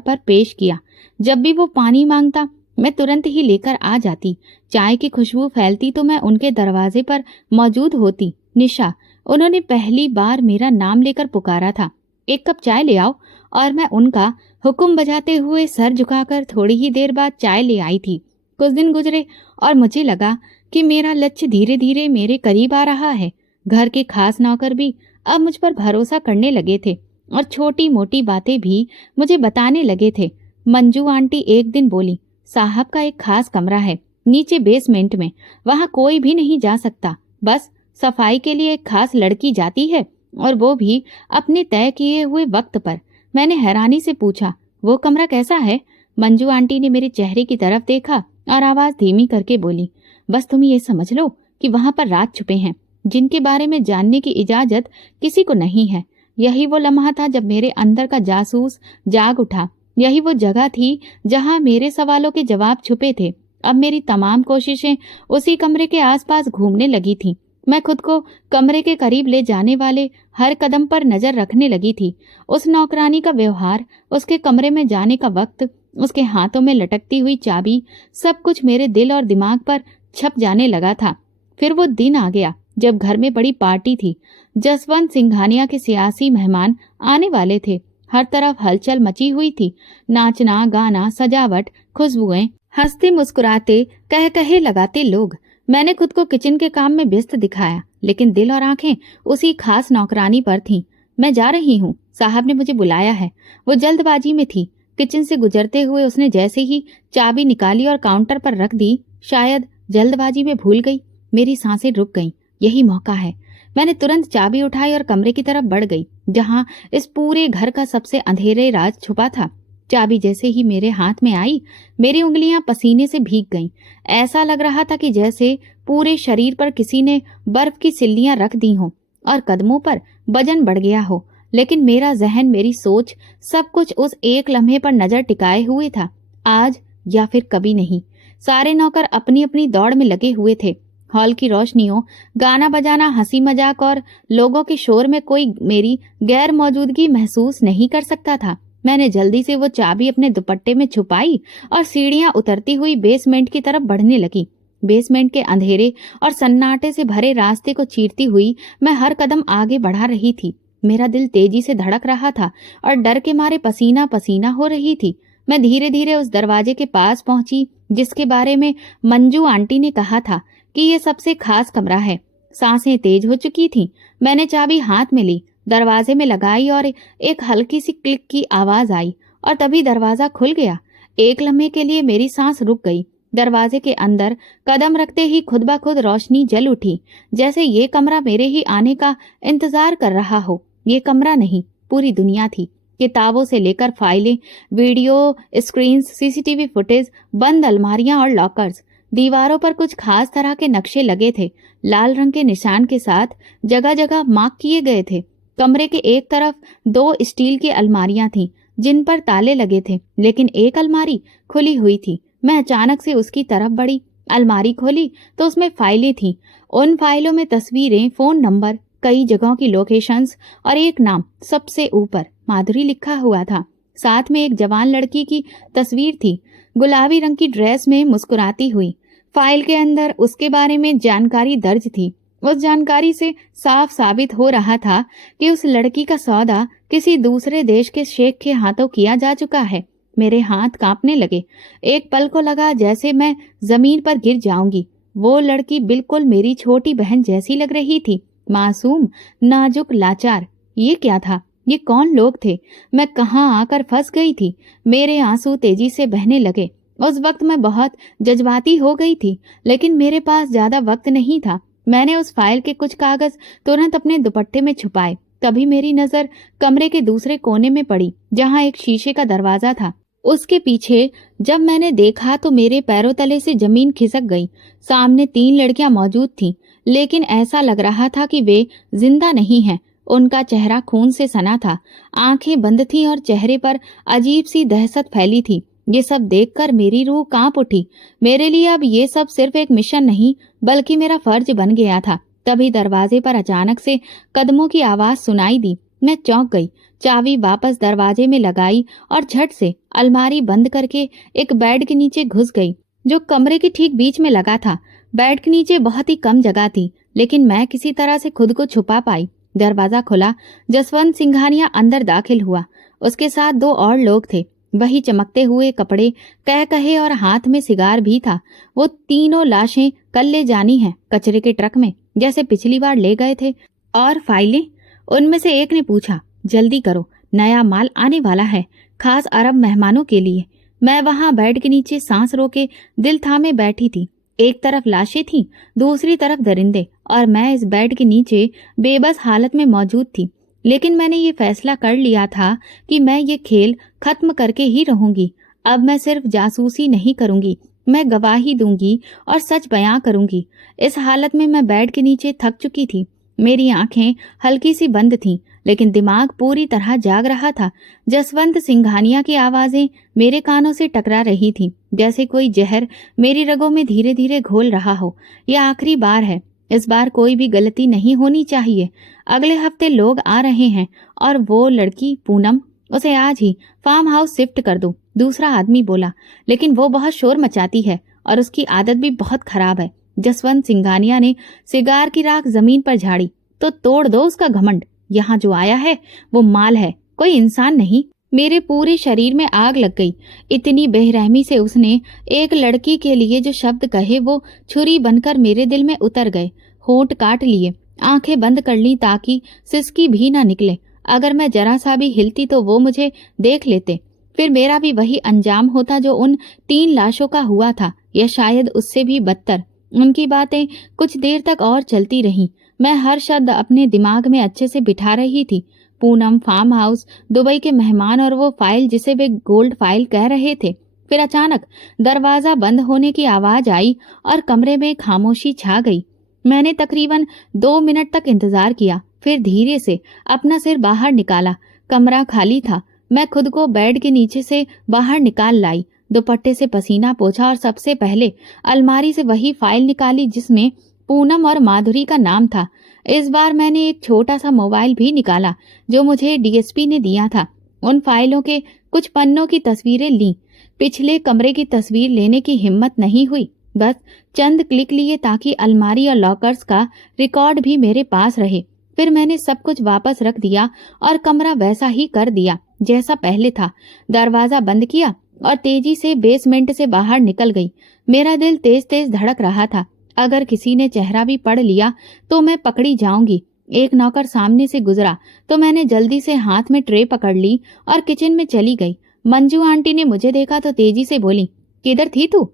पर पेश किया। जब भी वो पानी मांगता मैं तुरंत ही लेकर आ जाती। चाय की खुशबू फैलती तो मैं उनके दरवाजे पर मौजूद होती। निशा, उन्होंने पहली बार मेरा नाम लेकर पुकारा था। एक कप चाय ले आओ, और मैं उनका हुक्म बजाते हुए सर झुकाकर थोड़ी ही देर बाद चाय ले आई थी। कुछ दिन गुजरे और मुझे लगा कि मेरा लक्ष्य धीरे धीरे मेरे करीब आ रहा है। घर के खास नौकर भी अब मुझ पर भरोसा करने लगे थे और छोटी मोटी बातें भी मुझे बताने लगे थे। मंजू आंटी एक दिन बोली, साहब का एक खास कमरा है नीचे बेसमेंट में, वहां कोई भी नहीं जा सकता, बस सफाई के लिए एक खास लड़की जाती है, और वो भी अपने तय किए हुए वक्त पर। मैंने हैरानी से पूछा, वो कमरा कैसा है? मंजू आंटी ने मेरे चेहरे की तरफ देखा और आवाज धीमी करके बोली, बस तुम ये समझ लो कि वहां पर राज छुपे हैं जिनके बारे में जानने की इजाजत किसी को नहीं है। यही वो लम्हा था जब मेरे अंदर का जासूस जाग उठा। यही वो जगह थी जहां मेरे सवालों के जवाब छुपे थे। अब मेरी तमाम कोशिशें उसी कमरे के आसपास घूमने लगी थी। मैं खुद को कमरे के करीब ले जाने वाले हर कदम पर नजर रखने लगी थी। उस नौकरानी का व्यवहार, उसके कमरे में जाने का वक्त, उसके हाथों में लटकती हुई चाबी, सब कुछ मेरे दिल और दिमाग पर छप जाने लगा था। फिर वो दिन आ गया जब घर में बड़ी पार्टी थी। जसवंत सिंघानिया के सियासी मेहमान आने वाले थे। हर तरफ हलचल मची हुई थी। नाचना, गाना, सजावट, खुशबुएं, हंसते मुस्कुराते, कह कहे लगाते लोग। मैंने खुद को किचन के काम में व्यस्त दिखाया, लेकिन दिल और आंखें उसी खास नौकरानी पर थीं। मैं जा रही हूँ, साहब ने मुझे बुलाया है। वो जल्दबाजी में थी। किचन से गुजरते हुए उसने जैसे ही चाबी निकाली और काउंटर पर रख दी, शायद जल्दबाजी में भूल गई। मेरी सांसें रुक गईं। यही मौका है। मैंने तुरंत चाबी उठाई और कमरे की तरफ बढ़ गई जहां इस पूरे घर का सबसे अंधेरे राज छुपा था। चाबी जैसे ही मेरे हाथ में आई, मेरी उंगलियां पसीने से भीग गईं। ऐसा लग रहा था कि जैसे पूरे शरीर पर किसी ने बर्फ की सिल्लियां रख दी हों और कदमों पर वजन बढ़ गया हो। लेकिन मेरा जहन, मेरी सोच, सब कुछ उस एक लम्हे पर नजर टिकाए हुए था। आज या फिर कभी नहीं। सारे नौकर अपनी अपनी दौड़ में लगे हुए थे। हॉल की रोशनियों, गाना बजाना, हंसी मजाक और लोगों के शोर में कोई मेरी गैर मौजूदगी महसूस नहीं कर सकता था। मैंने जल्दी से वो चाबी अपने दुपट्टे में छुपाई और सीढ़ियां उतरती हुई बेसमेंट की तरफ बढ़ने लगी। बेसमेंट के अंधेरे और सन्नाटे से भरे रास्ते को चीरती हुई मैं हर कदम आगे बढ़ा रही थी। मेरा दिल तेजी से धड़क रहा था और डर के मारे पसीना पसीना हो रही थी। मैं धीरे धीरे उस दरवाजे के पास पहुंची जिसके बारे में मंजू आंटी ने कहा था कि ये सबसे खास कमरा है। सांसें तेज हो चुकी थीं। मैंने चाबी हाथ में ली, दरवाजे में लगाई और एक हल्की सी क्लिक की आवाज आई और तभी दरवाजा खुल गया। एक लम्हे के लिए मेरी सांस रुक गई। दरवाजे के अंदर कदम रखते ही खुद ब खुद रोशनी जल उठी, जैसे ये कमरा मेरे ही आने का इंतजार कर रहा हो। ये कमरा नहीं, पूरी दुनिया थी। किताबों से लेकर फाइलें, वीडियो स्क्रीन्स, सीसीटीवी फुटेज, बंद अलमारियां और लॉकर्स। दीवारों पर कुछ खास तरह के नक्शे लगे थे, लाल रंग के निशान के साथ जगह जगह मार्क किए गए थे। कमरे के एक तरफ 2 स्टील की अलमारियां थीं जिन पर ताले लगे थे, लेकिन एक अलमारी खुली हुई थी। मैं अचानक से उसकी तरफ बढ़ी। अलमारी खोली तो उसमें फाइलें थीं। उन फाइलों में तस्वीरें, फोन नंबर, कई जगहों की लोकेशंस और एक नाम सबसे ऊपर माधुरी लिखा हुआ था। साथ में एक जवान लड़की की तस्वीर थी, गुलाबी रंग की ड्रेस में मुस्कुराती हुई। फाइल के अंदर उसके बारे में जानकारी दर्ज थी। उस जानकारी से साफ साबित हो रहा था कि उस लड़की का सौदा किसी दूसरे देश के शेख के हाथों किया जा चुका है। मेरे हाथ कांपने लगे। एक पल को लगा जैसे मैं जमीन पर गिर जाऊंगी। वो लड़की बिल्कुल मेरी छोटी बहन जैसी लग रही थी, मासूम, नाजुक, लाचार। ये क्या था? ये कौन लोग थे? मैं कहाँ आकर फंस गई थी? मेरे आंसू तेजी से बहने लगे। उस वक्त मैं बहुत जज्बाती हो गई थी, लेकिन मेरे पास ज्यादा वक्त नहीं था। मैंने उस फाइल के कुछ कागज तुरंत अपने दुपट्टे में छुपाए। तभी मेरी नजर कमरे के दूसरे कोने में पड़ी, जहाँ एक शीशे का दरवाजा था। उसके पीछे जब मैंने देखा तो मेरे पैरों तले से जमीन खिसक गई। सामने 3 लड़कियां मौजूद थीं, लेकिन ऐसा लग रहा था कि वे जिंदा नहीं हैं। उनका चेहरा खून से सना था, आंखें बंद थीं और चेहरे पर अजीब सी दहशत फैली थी। ये सब देखकर मेरी रूह कांप उठी। मेरे लिए अब ये सब सिर्फ एक मिशन नहीं, बल्कि मेरा फर्ज बन गया था। तभी दरवाजे पर अचानक से कदमों की आवाज सुनाई दी। मैं चौंक गई, चाबी वापस दरवाजे में लगाई और झट से अलमारी बंद करके एक बेड के नीचे घुस गई, जो कमरे के ठीक बीच में लगा था। बेड के नीचे बहुत ही कम जगह थी, लेकिन मैं किसी तरह से खुद को छुपा पाई। दरवाजा खुला, जसवंत सिंघानिया अंदर दाखिल हुआ। उसके साथ 2 और लोग थे, वही चमकते हुए कपड़े, कह कहे और हाथ में सिगार भी था। वो तीनों लाशें कल ले जानी हैं, कचरे के ट्रक में, जैसे पिछली बार ले गए थे। और फाइलें? उनमें से एक ने पूछा, जल्दी करो, नया माल आने वाला है, खास अरब मेहमानों के लिए। मैं वहां बेड के नीचे सांस रोके दिल थामे बैठी थी। एक तरफ लाशें थीं, दूसरी तरफ दरिंदे, और मैं इस बेड के नीचे बेबस हालत में मौजूद थी। लेकिन मैंने ये फैसला कर लिया था कि मैं ये खेल खत्म करके ही रहूंगी। अब मैं सिर्फ जासूसी नहीं करूंगी, मैं गवाही दूंगी और सच बयां करूंगी। इस हालत में मैं बेड के नीचे थक चुकी थी। मेरी आंखें हल्की सी बंद थीं, लेकिन दिमाग पूरी तरह जाग रहा था। जसवंत सिंघानिया की आवाजें मेरे कानों से टकरा रही थीं, जैसे कोई जहर मेरी रगों में धीरे धीरे घोल रहा हो। यह आखिरी बार है, इस बार कोई भी गलती नहीं होनी चाहिए। अगले हफ्ते लोग आ रहे हैं और वो लड़की पूनम, उसे आज ही फार्म हाउस शिफ्ट कर दो। दूसरा आदमी बोला, लेकिन वो बहुत शोर मचाती है और उसकी आदत भी बहुत खराब है। जसवंत सिंघानिया ने सिगार की राख जमीन पर झाड़ी। तो तोड़ दो उसका घमंड। यहाँ जो आया है वो माल है, कोई इंसान नहीं। मेरे पूरे शरीर में आग लग गई। इतनी बेरहमी से उसने एक लड़की के लिए जो शब्द कहे वो छुरी बनकर मेरे दिल में उतर गए। होंठ काट लिए, आंखें बंद कर ली ताकि सिसकी भी ना निकले। अगर मैं जरा सा भी हिलती तो वो मुझे देख लेते, फिर मेरा भी वही अंजाम होता जो उन 3 लाशों का हुआ था, या शायद उससे भी बदतर। उनकी बातें कुछ देर तक और चलती रहीं। मैं हर शब्द अपने दिमाग में अच्छे से बिठा रही थी। पूनम, फार्म हाउस, दुबई के मेहमान और वो फाइल जिसे वे गोल्ड फाइल कह रहे थे। फिर अचानक दरवाजा बंद होने की आवाज आई और कमरे में खामोशी छा गई। मैंने तकरीबन 2 मिनट तक इंतजार किया, फिर धीरे से अपना सिर बाहर निकाला। कमरा खाली था। मैं खुद को बेड के नीचे से बाहर निकाल लाई, दुपट्टे से पसीना पोंछा और सबसे पहले अलमारी से वही फाइल निकाली जिसमें पूनम और माधुरी का नाम था। इस बार मैंने एक छोटा सा मोबाइल भी निकाला जो मुझे डीएसपी ने दिया था। उन फाइलों के कुछ पन्नों की तस्वीरें ली। पिछले कमरे की तस्वीर लेने की हिम्मत नहीं हुई, बस चंद क्लिक लिए ताकि अलमारी और लॉकर्स का रिकॉर्ड भी मेरे पास रहे। फिर मैंने सब कुछ वापस रख दिया और कमरा वैसा ही कर दिया जैसा पहले था। दरवाजा बंद किया और तेजी से बेसमेंट से बाहर निकल गई। मेरा दिल तेज तेज धड़क रहा था। अगर किसी ने चेहरा भी पढ़ लिया तो मैं पकड़ी जाऊंगी। एक नौकर सामने से गुजरा तो मैंने जल्दी से हाथ में ट्रे पकड़ ली और किचन में चली गई। मंजू आंटी ने मुझे देखा तो तेजी से बोली, किधर थी तू?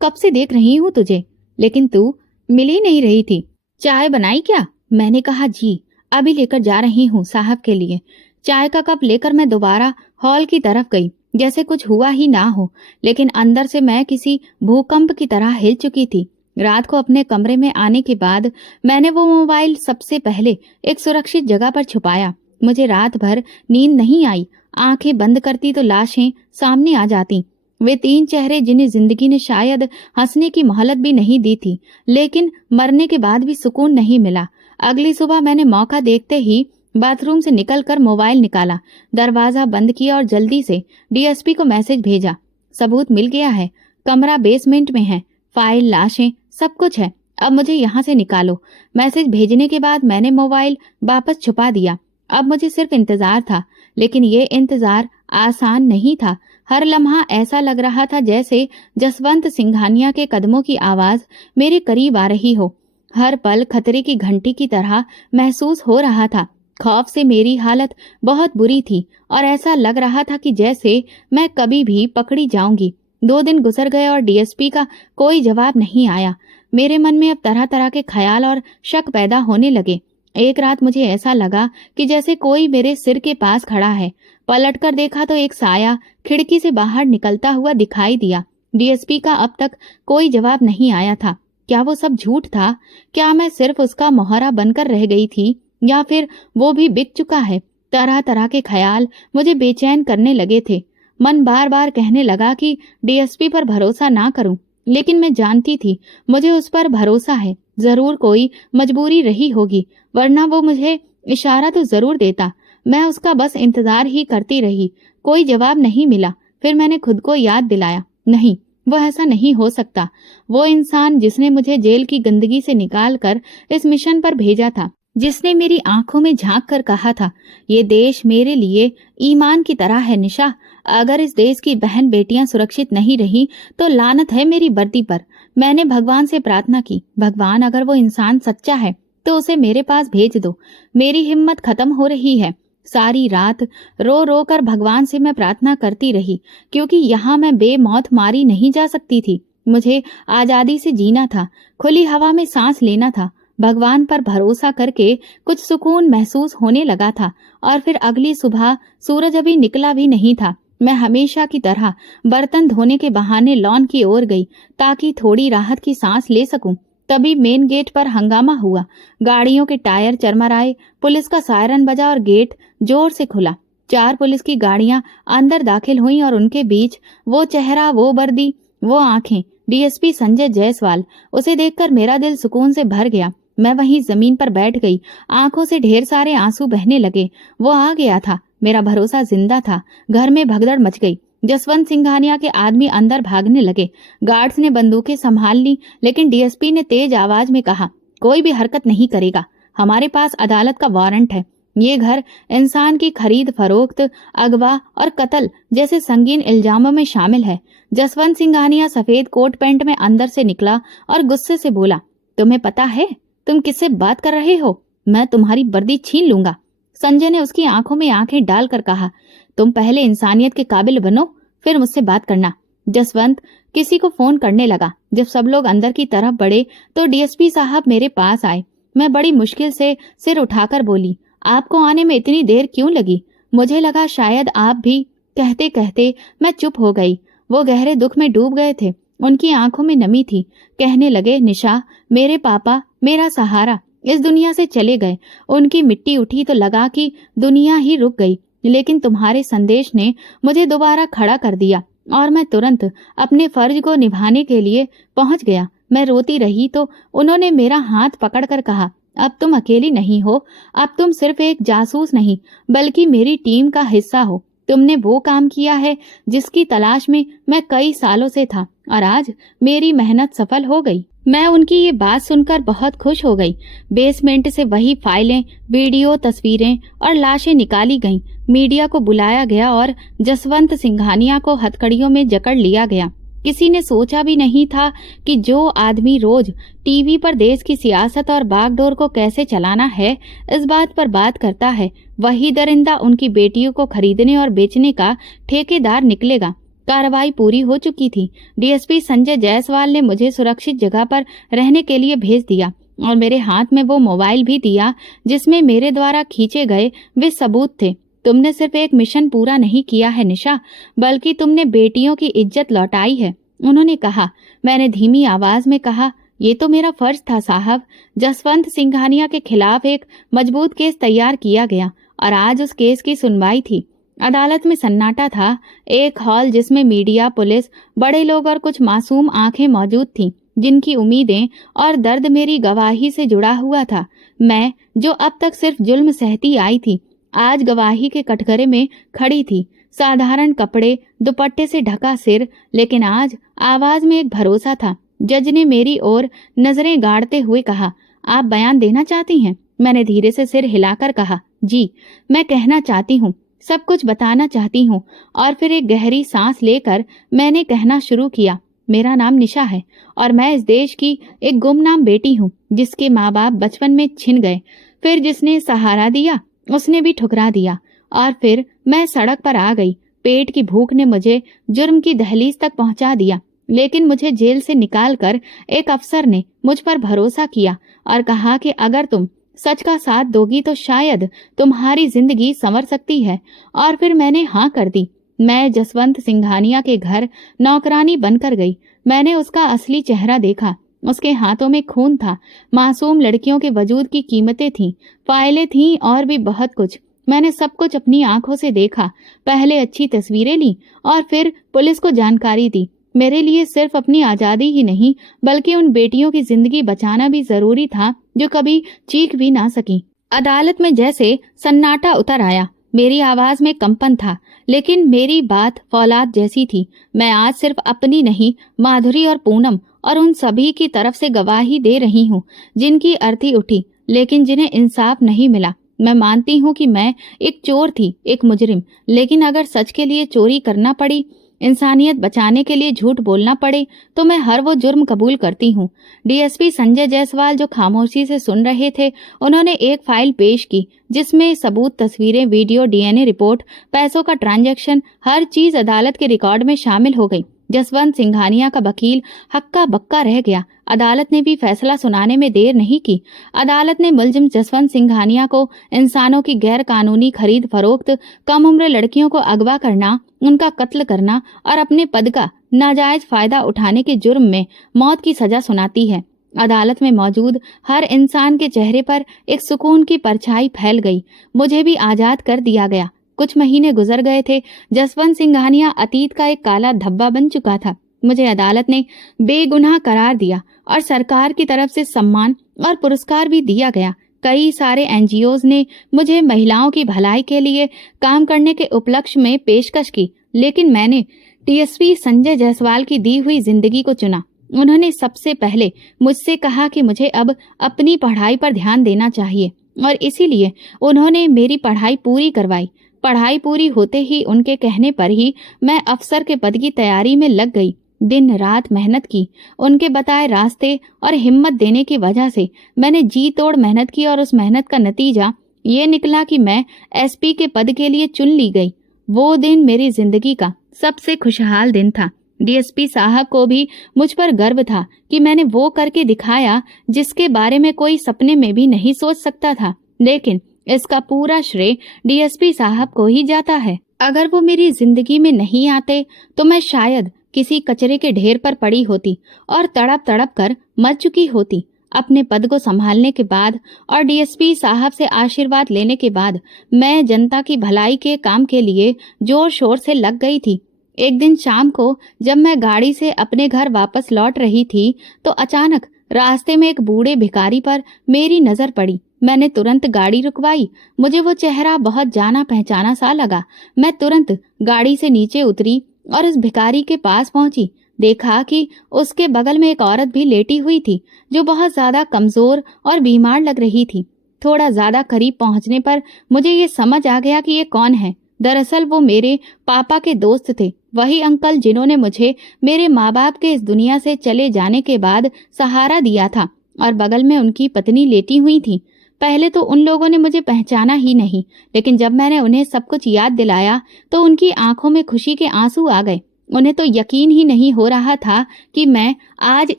कब से देख रही हूँ तुझे, लेकिन तू मिल ही नहीं रही थी। चाय बनाई क्या? मैंने कहा, जी अभी लेकर जा रही हूँ साहब के लिए। चाय का कप लेकर मैं दोबारा हॉल की तरफ गई, जैसे कुछ हुआ ही ना हो, लेकिन अंदर से मैं किसी भूकंप की तरह हिल चुकी थी। रात को अपने कमरे में आने के बाद मैंने वो मोबाइल सबसे पहले एक सुरक्षित जगह पर छुपाया। मुझे रात भर नींद नहीं आई। आंखें बंद करती तो लाशें सामने आ जाती। वे 3 चेहरे जिन्हें जिंदगी ने शायद हंसने की मोहलत भी नहीं दी थी, लेकिन मरने के बाद भी सुकून नहीं मिला। अगली सुबह मैंने मौका देखते ही बाथरूम से निकलकर मोबाइल निकाला, दरवाजा बंद किया और जल्दी से डीएसपी को मैसेज भेजा। सबूत मिल गया है, कमरा बेसमेंट में है, फाइल, लाशें, सब कुछ है, अब मुझे यहाँ से निकालो। मैसेज भेजने के बाद मैंने मोबाइल वापस छुपा दिया। अब मुझे सिर्फ इंतजार था, लेकिन ये इंतजार आसान नहीं था। हर लम्हा ऐसा लग रहा था जैसे जसवंत सिंघानिया के कदमों की आवाज मेरे करीब आ रही हो। हर पल खतरे की घंटी की तरह महसूस हो रहा था। खौफ से मेरी हालत बहुत बुरी थी और ऐसा लग रहा था कि जैसे मैं कभी भी पकड़ी जाऊंगी। 2 दिन गुजर गए और डीएसपी का कोई जवाब नहीं आया। मेरे मन में अब तरह तरह के ख्याल और शक पैदा होने लगे। एक रात मुझे ऐसा लगा कि जैसे कोई मेरे सिर के पास खड़ा है। पलटकर देखा तो एक साया खिड़की से बाहर निकलता हुआ दिखाई दिया। डीएसपी का अब तक कोई जवाब नहीं आया था। क्या वो सब झूठ था? क्या मैं सिर्फ उसका मोहरा बनकर रह गई थी, या फिर वो भी बिक चुका है? तरह तरह के ख्याल मुझे बेचैन करने लगे थे। मन बार बार कहने लगा कि डीएसपी पर भरोसा ना करूं, लेकिन मैं जानती थी मुझे उस पर भरोसा है। जरूर कोई मजबूरी रही होगी, वरना वो मुझे इशारा तो जरूर देता। मैं उसका बस इंतजार ही करती रही। कोई जवाब नहीं मिला। फिर मैंने खुद को याद दिलाया, नहीं, वो ऐसा नहीं हो सकता। वो इंसान जिसने मुझे जेल की गंदगी से निकाल कर इस मिशन पर भेजा था, जिसने मेरी आंखों में झांक कर कहा था, ये देश मेरे लिए ईमान की तरह है निशा। अगर इस देश की बहन बेटियां सुरक्षित नहीं रही तो लानत है मेरी वर्दी पर। मैंने भगवान से प्रार्थना की, भगवान अगर वो इंसान सच्चा है तो उसे मेरे पास भेज दो। मेरी हिम्मत खत्म हो रही है। सारी रात रो रो कर भगवान से मैं प्रार्थना करती रही, क्योंकि यहाँ मैं बेमौत मारी नहीं जा सकती थी। मुझे आजादी से जीना था, खुली हवा में सांस लेना था। भगवान पर भरोसा करके कुछ सुकून महसूस होने लगा था। और फिर अगली सुबह सूरज अभी निकला भी नहीं था। मैं हमेशा की तरह बर्तन धोने के बहाने लॉन की ओर गई ताकि थोड़ी राहत की सांस ले सकूं। तभी मेन गेट पर हंगामा हुआ। गाड़ियों के टायर चरमराए, पुलिस का सायरन बजा और गेट जोर से खुला। 4 पुलिस की गाड़ियां अंदर दाखिल हुईं और उनके बीच वो चेहरा, वो वर्दी, वो आंखें, डीएसपी संजय जायसवाल। उसे देखकर मेरा दिल सुकून से भर गया। मैं वहीं जमीन पर बैठ गई। आंखों से ढेर सारे आंसू बहने लगे। वो आ गया था, मेरा भरोसा जिंदा था। घर में भगदड़ मच गई। जसवंत सिंघानिया के आदमी अंदर भागने लगे। गार्ड्स ने बंदूकें संभाल ली, लेकिन डीएसपी ने तेज आवाज में कहा, कोई भी हरकत नहीं करेगा, हमारे पास अदालत का वारंट है। ये घर इंसान की खरीद फरोख्त, अगवा और कत्ल जैसे संगीन इल्जामों में शामिल है। जसवंत सिंघानिया सफेद कोट पैंट में अंदर से निकला और गुस्से से बोला, तुम्हें पता है तुम किससे बात कर रहे हो? मैं तुम्हारी वर्दी छीन लूंगा। संजय ने उसकी आंखों में आंखें डालकर कहा, तुम पहले इंसानियत के काबिल बनो, फिर मुझसे बात करना। जसवंत किसी को फोन करने लगा। जब सब लोग अंदर की तरफ बढ़े तो डीएसपी साहब मेरे पास आए। मैं बड़ी मुश्किल से सिर उठाकर बोली, आपको आने में इतनी देर क्यों लगी? मुझे लगा शायद आप भी। कहते कहते मैं चुप हो गई। वो गहरे दुख में डूब गए थे। उनकी आंखों में नमी थी। कहने लगे, निशा, मेरे पापा मेरा सहारा इस दुनिया से चले गए। उनकी मिट्टी उठी तो लगा कि दुनिया ही रुक गई, लेकिन तुम्हारे संदेश ने मुझे दोबारा खड़ा कर दिया और मैं तुरंत अपने फर्ज को निभाने के लिए पहुंच गया। मैं रोती रही तो उन्होंने मेरा हाथ पकड़कर कहा, अब तुम अकेली नहीं हो। अब तुम सिर्फ एक जासूस नहीं, बल्कि मेरी टीम का हिस्सा हो। तुमने वो काम किया है जिसकी तलाश में मैं कई सालों से था, और आज मेरी मेहनत सफल हो गई। मैं उनकी ये बात सुनकर बहुत खुश हो गई। बेसमेंट से वही फाइलें, वीडियो, तस्वीरें और लाशें निकाली गईं। मीडिया को बुलाया गया और जसवंत सिंघानिया को हथकड़ियों में जकड़ लिया गया। किसी ने सोचा भी नहीं था कि जो आदमी रोज टीवी पर देश की सियासत और बागडोर को कैसे चलाना है, इस बात पर बात करता है, वही दरिंदा उनकी बेटियों को खरीदने और बेचने का ठेकेदार निकलेगा। कार्रवाई पूरी हो चुकी थी। डीएसपी संजय जायसवाल ने मुझे सुरक्षित जगह पर रहने के लिए भेज दिया और मेरे हाथ में वो मोबाइल भी दिया जिसमें मेरे द्वारा खींचे गए वे सबूत थे। तुमने सिर्फ एक मिशन पूरा नहीं किया है निशा, बल्कि तुमने बेटियों की इज्जत लौटाई है, उन्होंने कहा। मैंने धीमी आवाज में कहा, ये तो मेरा फर्ज था साहब। जसवंत सिंघानिया के खिलाफ एक मजबूत केस तैयार किया गया और आज उस केस की सुनवाई थी। अदालत में सन्नाटा था। एक हॉल जिसमें मीडिया, पुलिस, बड़े लोग और कुछ मासूम आंखें मौजूद थीं, जिनकी उम्मीदें और दर्द मेरी गवाही से जुड़ा हुआ था। मैं, जो अब तक सिर्फ जुल्म सहती आई थी, आज गवाही के कटघरे में खड़ी थी। साधारण कपड़े, दुपट्टे से ढका सिर, लेकिन आज आवाज में एक भरोसा था। जज ने मेरी ओर नजरें गाड़ते हुए कहा, आप बयान देना चाहती हैं? मैंने धीरे से सिर हिलाकर कहा, जी, मैं कहना चाहती हूँ, सब कुछ बताना चाहती हूँ। और फिर एक गहरी सांस लेकर मैंने कहना शुरू किया, मेरा नाम निशा है और मैं इस देश की एक गुमनाम बेटी हूँ, जिसके माँ बाप बचपन में छिन गए। फिर जिसने सहारा दिया उसने भी ठुकरा दिया, और फिर मैं सड़क पर आ गई। पेट की भूख ने मुझे जुर्म की दहलीज तक पहुंचा दिया, लेकिन मुझे जेल से निकालकर एक अफसर ने मुझ पर भरोसा किया और कहा कि अगर तुम सच का साथ दोगी तो शायद तुम्हारी जिंदगी संवर सकती है। और फिर मैंने हाँ कर दी। मैं जसवंत सिंघानिया के घर नौकरानी बनकर गई। मैंने उसका असली चेहरा देखा। उसके हाथों में खून था, मासूम लड़कियों के वजूद की कीमतें थीं, फाइलें थीं और भी बहुत कुछ। मैंने सब कुछ अपनी आंखों से देखा। पहले अच्छी तस्वीरें ली और फिर पुलिस को जानकारी दी। मेरे लिए सिर्फ अपनी आजादी ही नहीं, बल्कि उन बेटियों की जिंदगी बचाना भी जरूरी था जो कभी चीख भी ना सकी। अदालत में जैसे सन्नाटा उतर आया। मेरी आवाज में कंपन था, लेकिन मेरी बात फौलाद जैसी थी। मैं आज सिर्फ अपनी नहीं, माधुरी और पूनम और उन सभी की तरफ से गवाही दे रही हूँ, जिनकी अर्थी उठी, लेकिन जिन्हें इंसाफ नहीं मिला। मैं मानती हूँ कि मैं एक चोर थी, एक मुजरिम, लेकिन अगर सच के लिए चोरी करना पड़ी, इंसानियत बचाने के लिए झूठ बोलना पड़े, तो मैं हर वो जुर्म कबूल करती हूँ। डीएसपी संजय जायसवाल जो खामोशी से सुन रहे थे, उन्होंने एक फाइल पेश की जिसमें सबूत, तस्वीरें, वीडियो, डीएनए रिपोर्ट, पैसों का ट्रांजैक्शन, हर चीज अदालत के रिकॉर्ड में शामिल हो गई। जसवंत सिंघानिया का वकील हक्का बक्का रह गया। अदालत ने भी फैसला सुनाने में देर नहीं की। अदालत ने मुलजिम जसवंत सिंघानिया को इंसानों की गैर कानूनी खरीद फरोख्त, कम उम्र लड़कियों को अगवा करना, उनका कत्ल करना और अपने पद का नाजायज फायदा उठाने के जुर्म में मौत की सजा सुनाती है। अदालत में मौजूद हर इंसान के चेहरे पर एक सुकून की परछाई फैल गई। मुझे भी आजाद कर दिया गया। कुछ महीने गुजर गए थे। जसवंत सिंघानिया अतीत का एक काला धब्बा बन चुका था। मुझे अदालत ने बेगुनाह करार दिया और सरकार की तरफ से सम्मान और पुरस्कार भी दिया गया। कई सारे एनजीओज ने मुझे महिलाओं की भलाई के लिए काम करने के उपलक्ष्य में पेशकश की, लेकिन मैंने डीएसपी संजय जायसवाल की दी हुई जिंदगी को चुना। उन्होंने सबसे पहले मुझसे कहा कि मुझे अब अपनी पढ़ाई पर ध्यान देना चाहिए, और इसीलिए उन्होंने मेरी पढ़ाई पूरी करवाई। पढ़ाई पूरी होते ही उनके कहने पर ही मैं अफसर के पद की तैयारी में लग गई। दिन रात मेहनत की। उनके बताए रास्ते और हिम्मत देने की वजह से मैंने जी तोड़ मेहनत की, और उस मेहनत का नतीजा ये निकला कि मैं एसपी के पद के लिए चुन ली गई। वो दिन मेरी जिंदगी का सबसे खुशहाल दिन था। डीएसपी साहब को भी मुझ पर गर्व था कि मैंने वो करके दिखाया जिसके बारे में कोई सपने में भी नहीं सोच सकता था। लेकिन इसका पूरा श्रेय डीएसपी साहब को ही जाता है। अगर वो मेरी जिंदगी में नहीं आते तो मैं शायद किसी कचरे के ढेर पर पड़ी होती और तड़प तड़प कर मर चुकी होती। अपने पद को संभालने के बाद और डीएसपी साहब से आशीर्वाद लेने के बाद मैं जनता की भलाई के काम के लिए जोर शोर से लग गई थी। एक दिन शाम को जब मैं गाड़ी से अपने घर वापस लौट रही थी तो अचानक रास्ते में एक बूढ़े भिखारी पर मेरी नजर पड़ी। मैंने तुरंत गाड़ी रुकवाई। मुझे वो चेहरा बहुत जाना पहचाना सा लगा। मैं तुरंत गाड़ी से नीचे उतरी और उस भिखारी के पास पहुंची। देखा कि उसके बगल में एक औरत भी लेटी हुई थी जो बहुत ज्यादा कमजोर और बीमार लग रही थी। थोड़ा ज्यादा करीब पहुंचने पर मुझे ये समझ आ गया कि ये कौन है। दरअसल वो मेरे पापा के दोस्त थे, वही अंकल जिन्होंने मुझे मेरे माँ बाप के इस दुनिया से चले जाने के बाद सहारा दिया था, और बगल में उनकी पत्नी लेटी हुई थी। पहले तो उन लोगों ने मुझे पहचाना ही नहीं, लेकिन जब मैंने उन्हें सब कुछ याद दिलाया तो उनकी आंखों में खुशी के आंसू आ गए। उन्हें तो यकीन ही नहीं हो रहा था कि मैं आज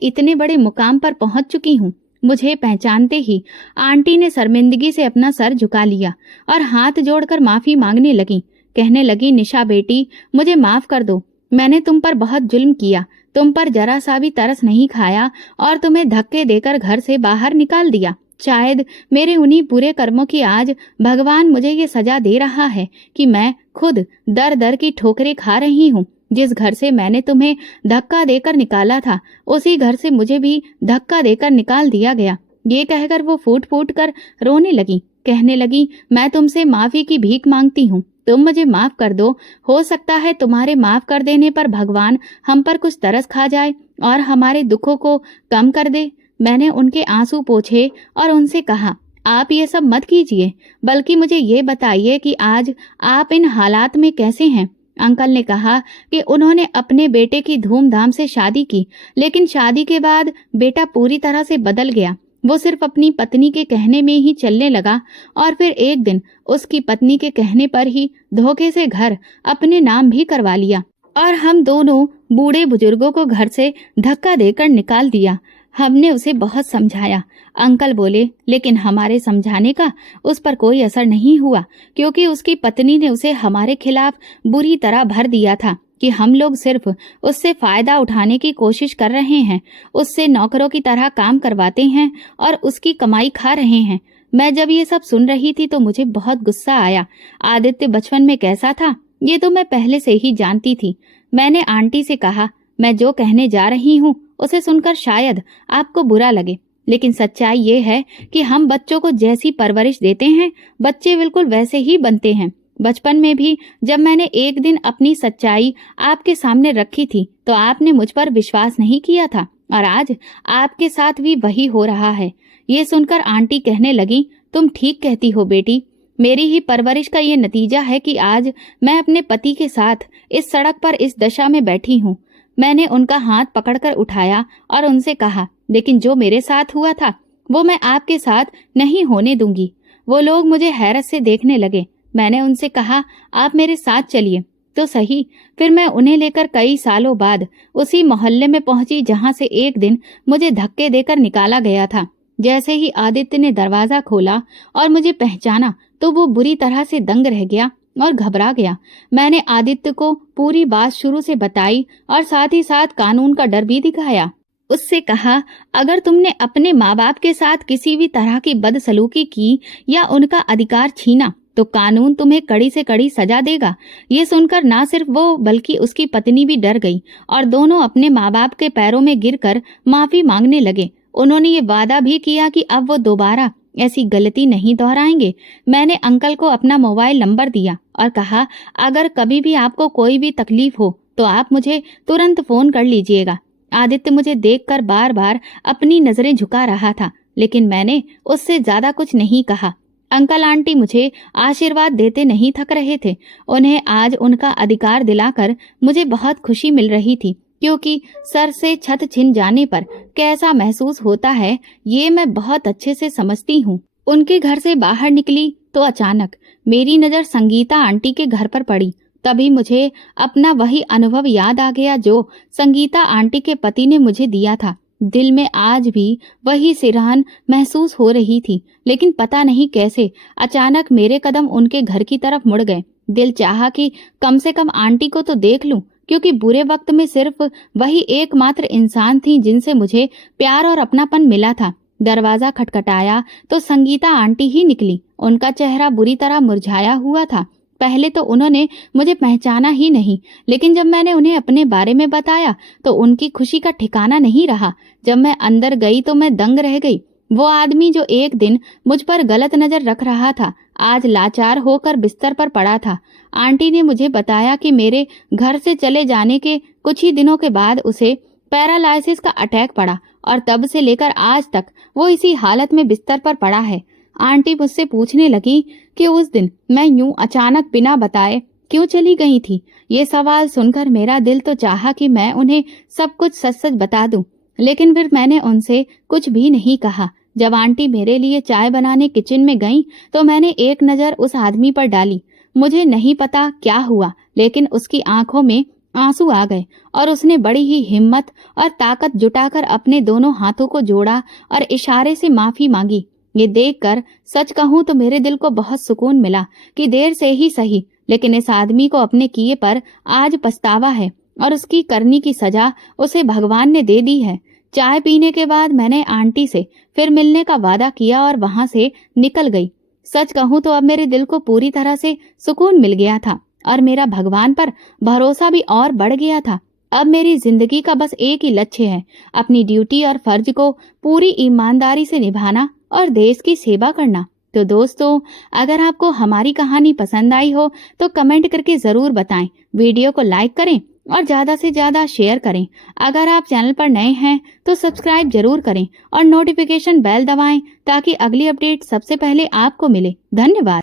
इतने बड़े मुकाम पर पहुंच चुकी हूँ। मुझे पहचानते ही आंटी ने शर्मिंदगी से अपना सर झुका लिया और हाथ जोड़कर माफी मांगने लगी। कहने लगी, निशा बेटी, मुझे माफ कर दो। मैंने तुम पर बहुत जुल्म किया, तुम पर जरा सा भी तरस नहीं खाया और तुम्हें धक्के देकर घर से बाहर निकाल दिया। शायद मेरे उन्हीं बुरे कर्मों की आज भगवान मुझे ये सजा दे रहा है कि मैं खुद दर दर की ठोकरें खा रही हूँ। जिस घर से मैंने तुम्हें धक्का देकर निकाला था, उसी घर से मुझे भी धक्का देकर निकाल दिया गया। ये कहकर वो फूट फूट कर रोने लगी। कहने लगी, मैं तुमसे माफी की भीख मांगती हूँ, तुम मुझे माफ कर दो। हो सकता है तुम्हारे माफ कर देने पर भगवान हम पर कुछ तरस खा जाए और हमारे दुखों को कम कर दे। मैंने उनके आंसू पोंछे और उनसे कहा, आप ये सब मत कीजिए, बल्कि मुझे ये बताइए कि आज आप इन हालात में कैसे हैं। अंकल ने कहा कि उन्होंने अपने बेटे की धूमधाम से शादी की, लेकिन शादी के बाद बेटा पूरी तरह से बदल गया। वो सिर्फ अपनी पत्नी के कहने में ही चलने लगा और फिर एक दिन उसकी पत्नी के कहने पर ही धोखे से घर अपने नाम भी करवा लिया और हम दोनों बूढ़े बुजुर्गों को घर से धक्का देकर निकाल दिया। हमने उसे बहुत समझाया। अंकल बोले, लेकिन हमारे समझाने का उस पर कोई असर नहीं हुआ, क्योंकि उसकी पत्नी ने उसे हमारे खिलाफ बुरी तरह भर दिया था कि हम लोग सिर्फ उससे फायदा उठाने की कोशिश कर रहे हैं, उससे नौकरों की तरह काम करवाते हैं और उसकी कमाई खा रहे हैं। मैं जब ये सब सुन रही थी तो मुझे बहुत गुस्सा आया। आदित्य बचपन में कैसा था ये तो मैं पहले से ही जानती थी। मैंने आंटी से कहा, मैं जो कहने जा रही हूँ उसे सुनकर शायद आपको बुरा लगे, लेकिन सच्चाई ये है कि हम बच्चों को जैसी परवरिश देते हैं, बच्चे बिल्कुल वैसे ही बनते हैं। बचपन में भी जब मैंने एक दिन अपनी सच्चाई आपके सामने रखी थी तो आपने मुझ पर विश्वास नहीं किया था, और आज आपके साथ भी वही हो रहा है। ये सुनकर आंटी कहने लगी, तुम ठीक कहती हो बेटी, मेरी ही परवरिश का ये नतीजा है कि आज मैं अपने पति के साथ इस सड़क पर इस दशा में बैठी हूँ। मैंने उनका हाथ पकड़कर उठाया और उनसे कहा, लेकिन जो मेरे साथ हुआ था वो मैं आपके साथ नहीं होने दूंगी। वो लोग मुझे हैरत से देखने लगे। मैंने उनसे कहा, आप मेरे साथ चलिए तो सही। फिर मैं उन्हें लेकर कई सालों बाद उसी मोहल्ले में पहुंची जहां से एक दिन मुझे धक्के देकर निकाला गया था। जैसे ही आदित्य ने दरवाजा खोला और मुझे पहचाना तो वो बुरी तरह से दंग रह गया और घबरा गया। मैंने आदित्य को पूरी बात शुरू से बताई और साथ ही साथ कानून का डर भी दिखाया। उससे कहा, अगर तुमने अपने माँ बाप के साथ किसी भी तरह की बदसलूकी की या उनका अधिकार छीना तो कानून तुम्हें कड़ी से कड़ी सजा देगा। ये सुनकर ना सिर्फ वो बल्कि उसकी पत्नी भी डर गई और दोनों अपने माँ बाप के पैरों में गिरकर माफी मांगने लगे। उन्होंने ये वादा भी किया कि अब वो दोबारा ऐसी गलती नहीं दोहराएंगे। मैंने अंकल को अपना मोबाइल नंबर दिया और कहा, अगर कभी भी आपको कोई भी तकलीफ हो तो आप मुझे तुरंत फोन कर लीजिएगा। आदित्य मुझे देखकर बार बार अपनी नजरें झुका रहा था, लेकिन मैंने उससे ज्यादा कुछ नहीं कहा। अंकल आंटी मुझे आशीर्वाद देते नहीं थक रहे थे। उन्हें आज उनका अधिकार दिलाकर मुझे बहुत खुशी मिल रही थी, क्योंकि सर से छत छिन जाने पर कैसा महसूस होता है ये मैं बहुत अच्छे से समझती हूँ। उनके घर से बाहर निकली तो अचानक मेरी नजर संगीता आंटी के घर पर पड़ी। तभी मुझे अपना वही अनुभव याद आ गया जो संगीता आंटी के पति ने मुझे दिया था। दिल में आज भी वही सिरहन महसूस हो रही थी, लेकिन पता नहीं कैसे अचानक मेरे कदम उनके घर की तरफ मुड़ गए। दिल चाहा कि कम से कम आंटी को तो देख लूं, क्योंकि बुरे वक्त में सिर्फ वही एकमात्र इंसान थी जिनसे मुझे प्यार और अपनापन मिला था। दरवाजा खटखटाया तो संगीता आंटी ही निकली। उनका चेहरा बुरी तरह मुरझाया हुआ था। पहले तो उन्होंने मुझे पहचाना ही नहीं, लेकिन जब मैंने उन्हें अपने बारे में बताया तो उनकी खुशी का ठिकाना नहीं रहा। जब मैं अंदर गई तो मैं दंग रह गई। वो आदमी जो एक दिन मुझ पर गलत नजर रख रहा था, आज लाचार होकर बिस्तर पर पड़ा था। आंटी ने मुझे बताया कि मेरे घर से चले जाने के कुछ ही दिनों के बाद उसे पैरालाइसिस का अटैक पड़ा और तब से लेकर आज तक वो इसी हालत में बिस्तर पर पड़ा है। आंटी मुझसे पूछने लगी कि उस दिन मैं यूं अचानक बिना बताए क्यों चली गई थी। ये सवाल सुनकर मेरा दिल तो चाहा कि मैं उन्हें सब कुछ सच सच बता दूं, लेकिन फिर मैंने उनसे कुछ भी नहीं कहा। जब आंटी मेरे लिए चाय बनाने किचन में गईं तो मैंने एक नजर उस आदमी पर डाली। मुझे नहीं पता क्या हुआ, लेकिन उसकी आंखों में आंसू आ गए और उसने बड़ी ही हिम्मत और ताकत जुटाकर अपने दोनों हाथों को जोड़ा और इशारे से माफी मांगी। ये देखकर सच कहूं तो मेरे दिल को बहुत सुकून मिला कि देर से ही सही, लेकिन इस आदमी को अपने किए पर आज पछतावा है और उसकी करनी की सजा उसे भगवान ने दे दी है। चाय पीने के बाद मैंने आंटी से फिर मिलने का वादा किया और वहां से निकल गई। सच कहूं तो अब मेरे दिल को पूरी तरह से सुकून मिल गया था और मेरा भगवान पर भरोसा भी और बढ़ गया था। अब मेरी जिंदगी का बस एक ही लक्ष्य है, अपनी ड्यूटी और फर्ज को पूरी ईमानदारी से निभाना और देश की सेवा करना। तो दोस्तों, अगर आपको हमारी कहानी पसंद आई हो तो कमेंट करके जरूर बताएं, वीडियो को लाइक करें और ज्यादा से ज्यादा शेयर करें। अगर आप चैनल पर नए हैं तो सब्सक्राइब जरूर करें और नोटिफिकेशन बेल दबाएं ताकि अगली अपडेट सबसे पहले आपको मिले। धन्यवाद।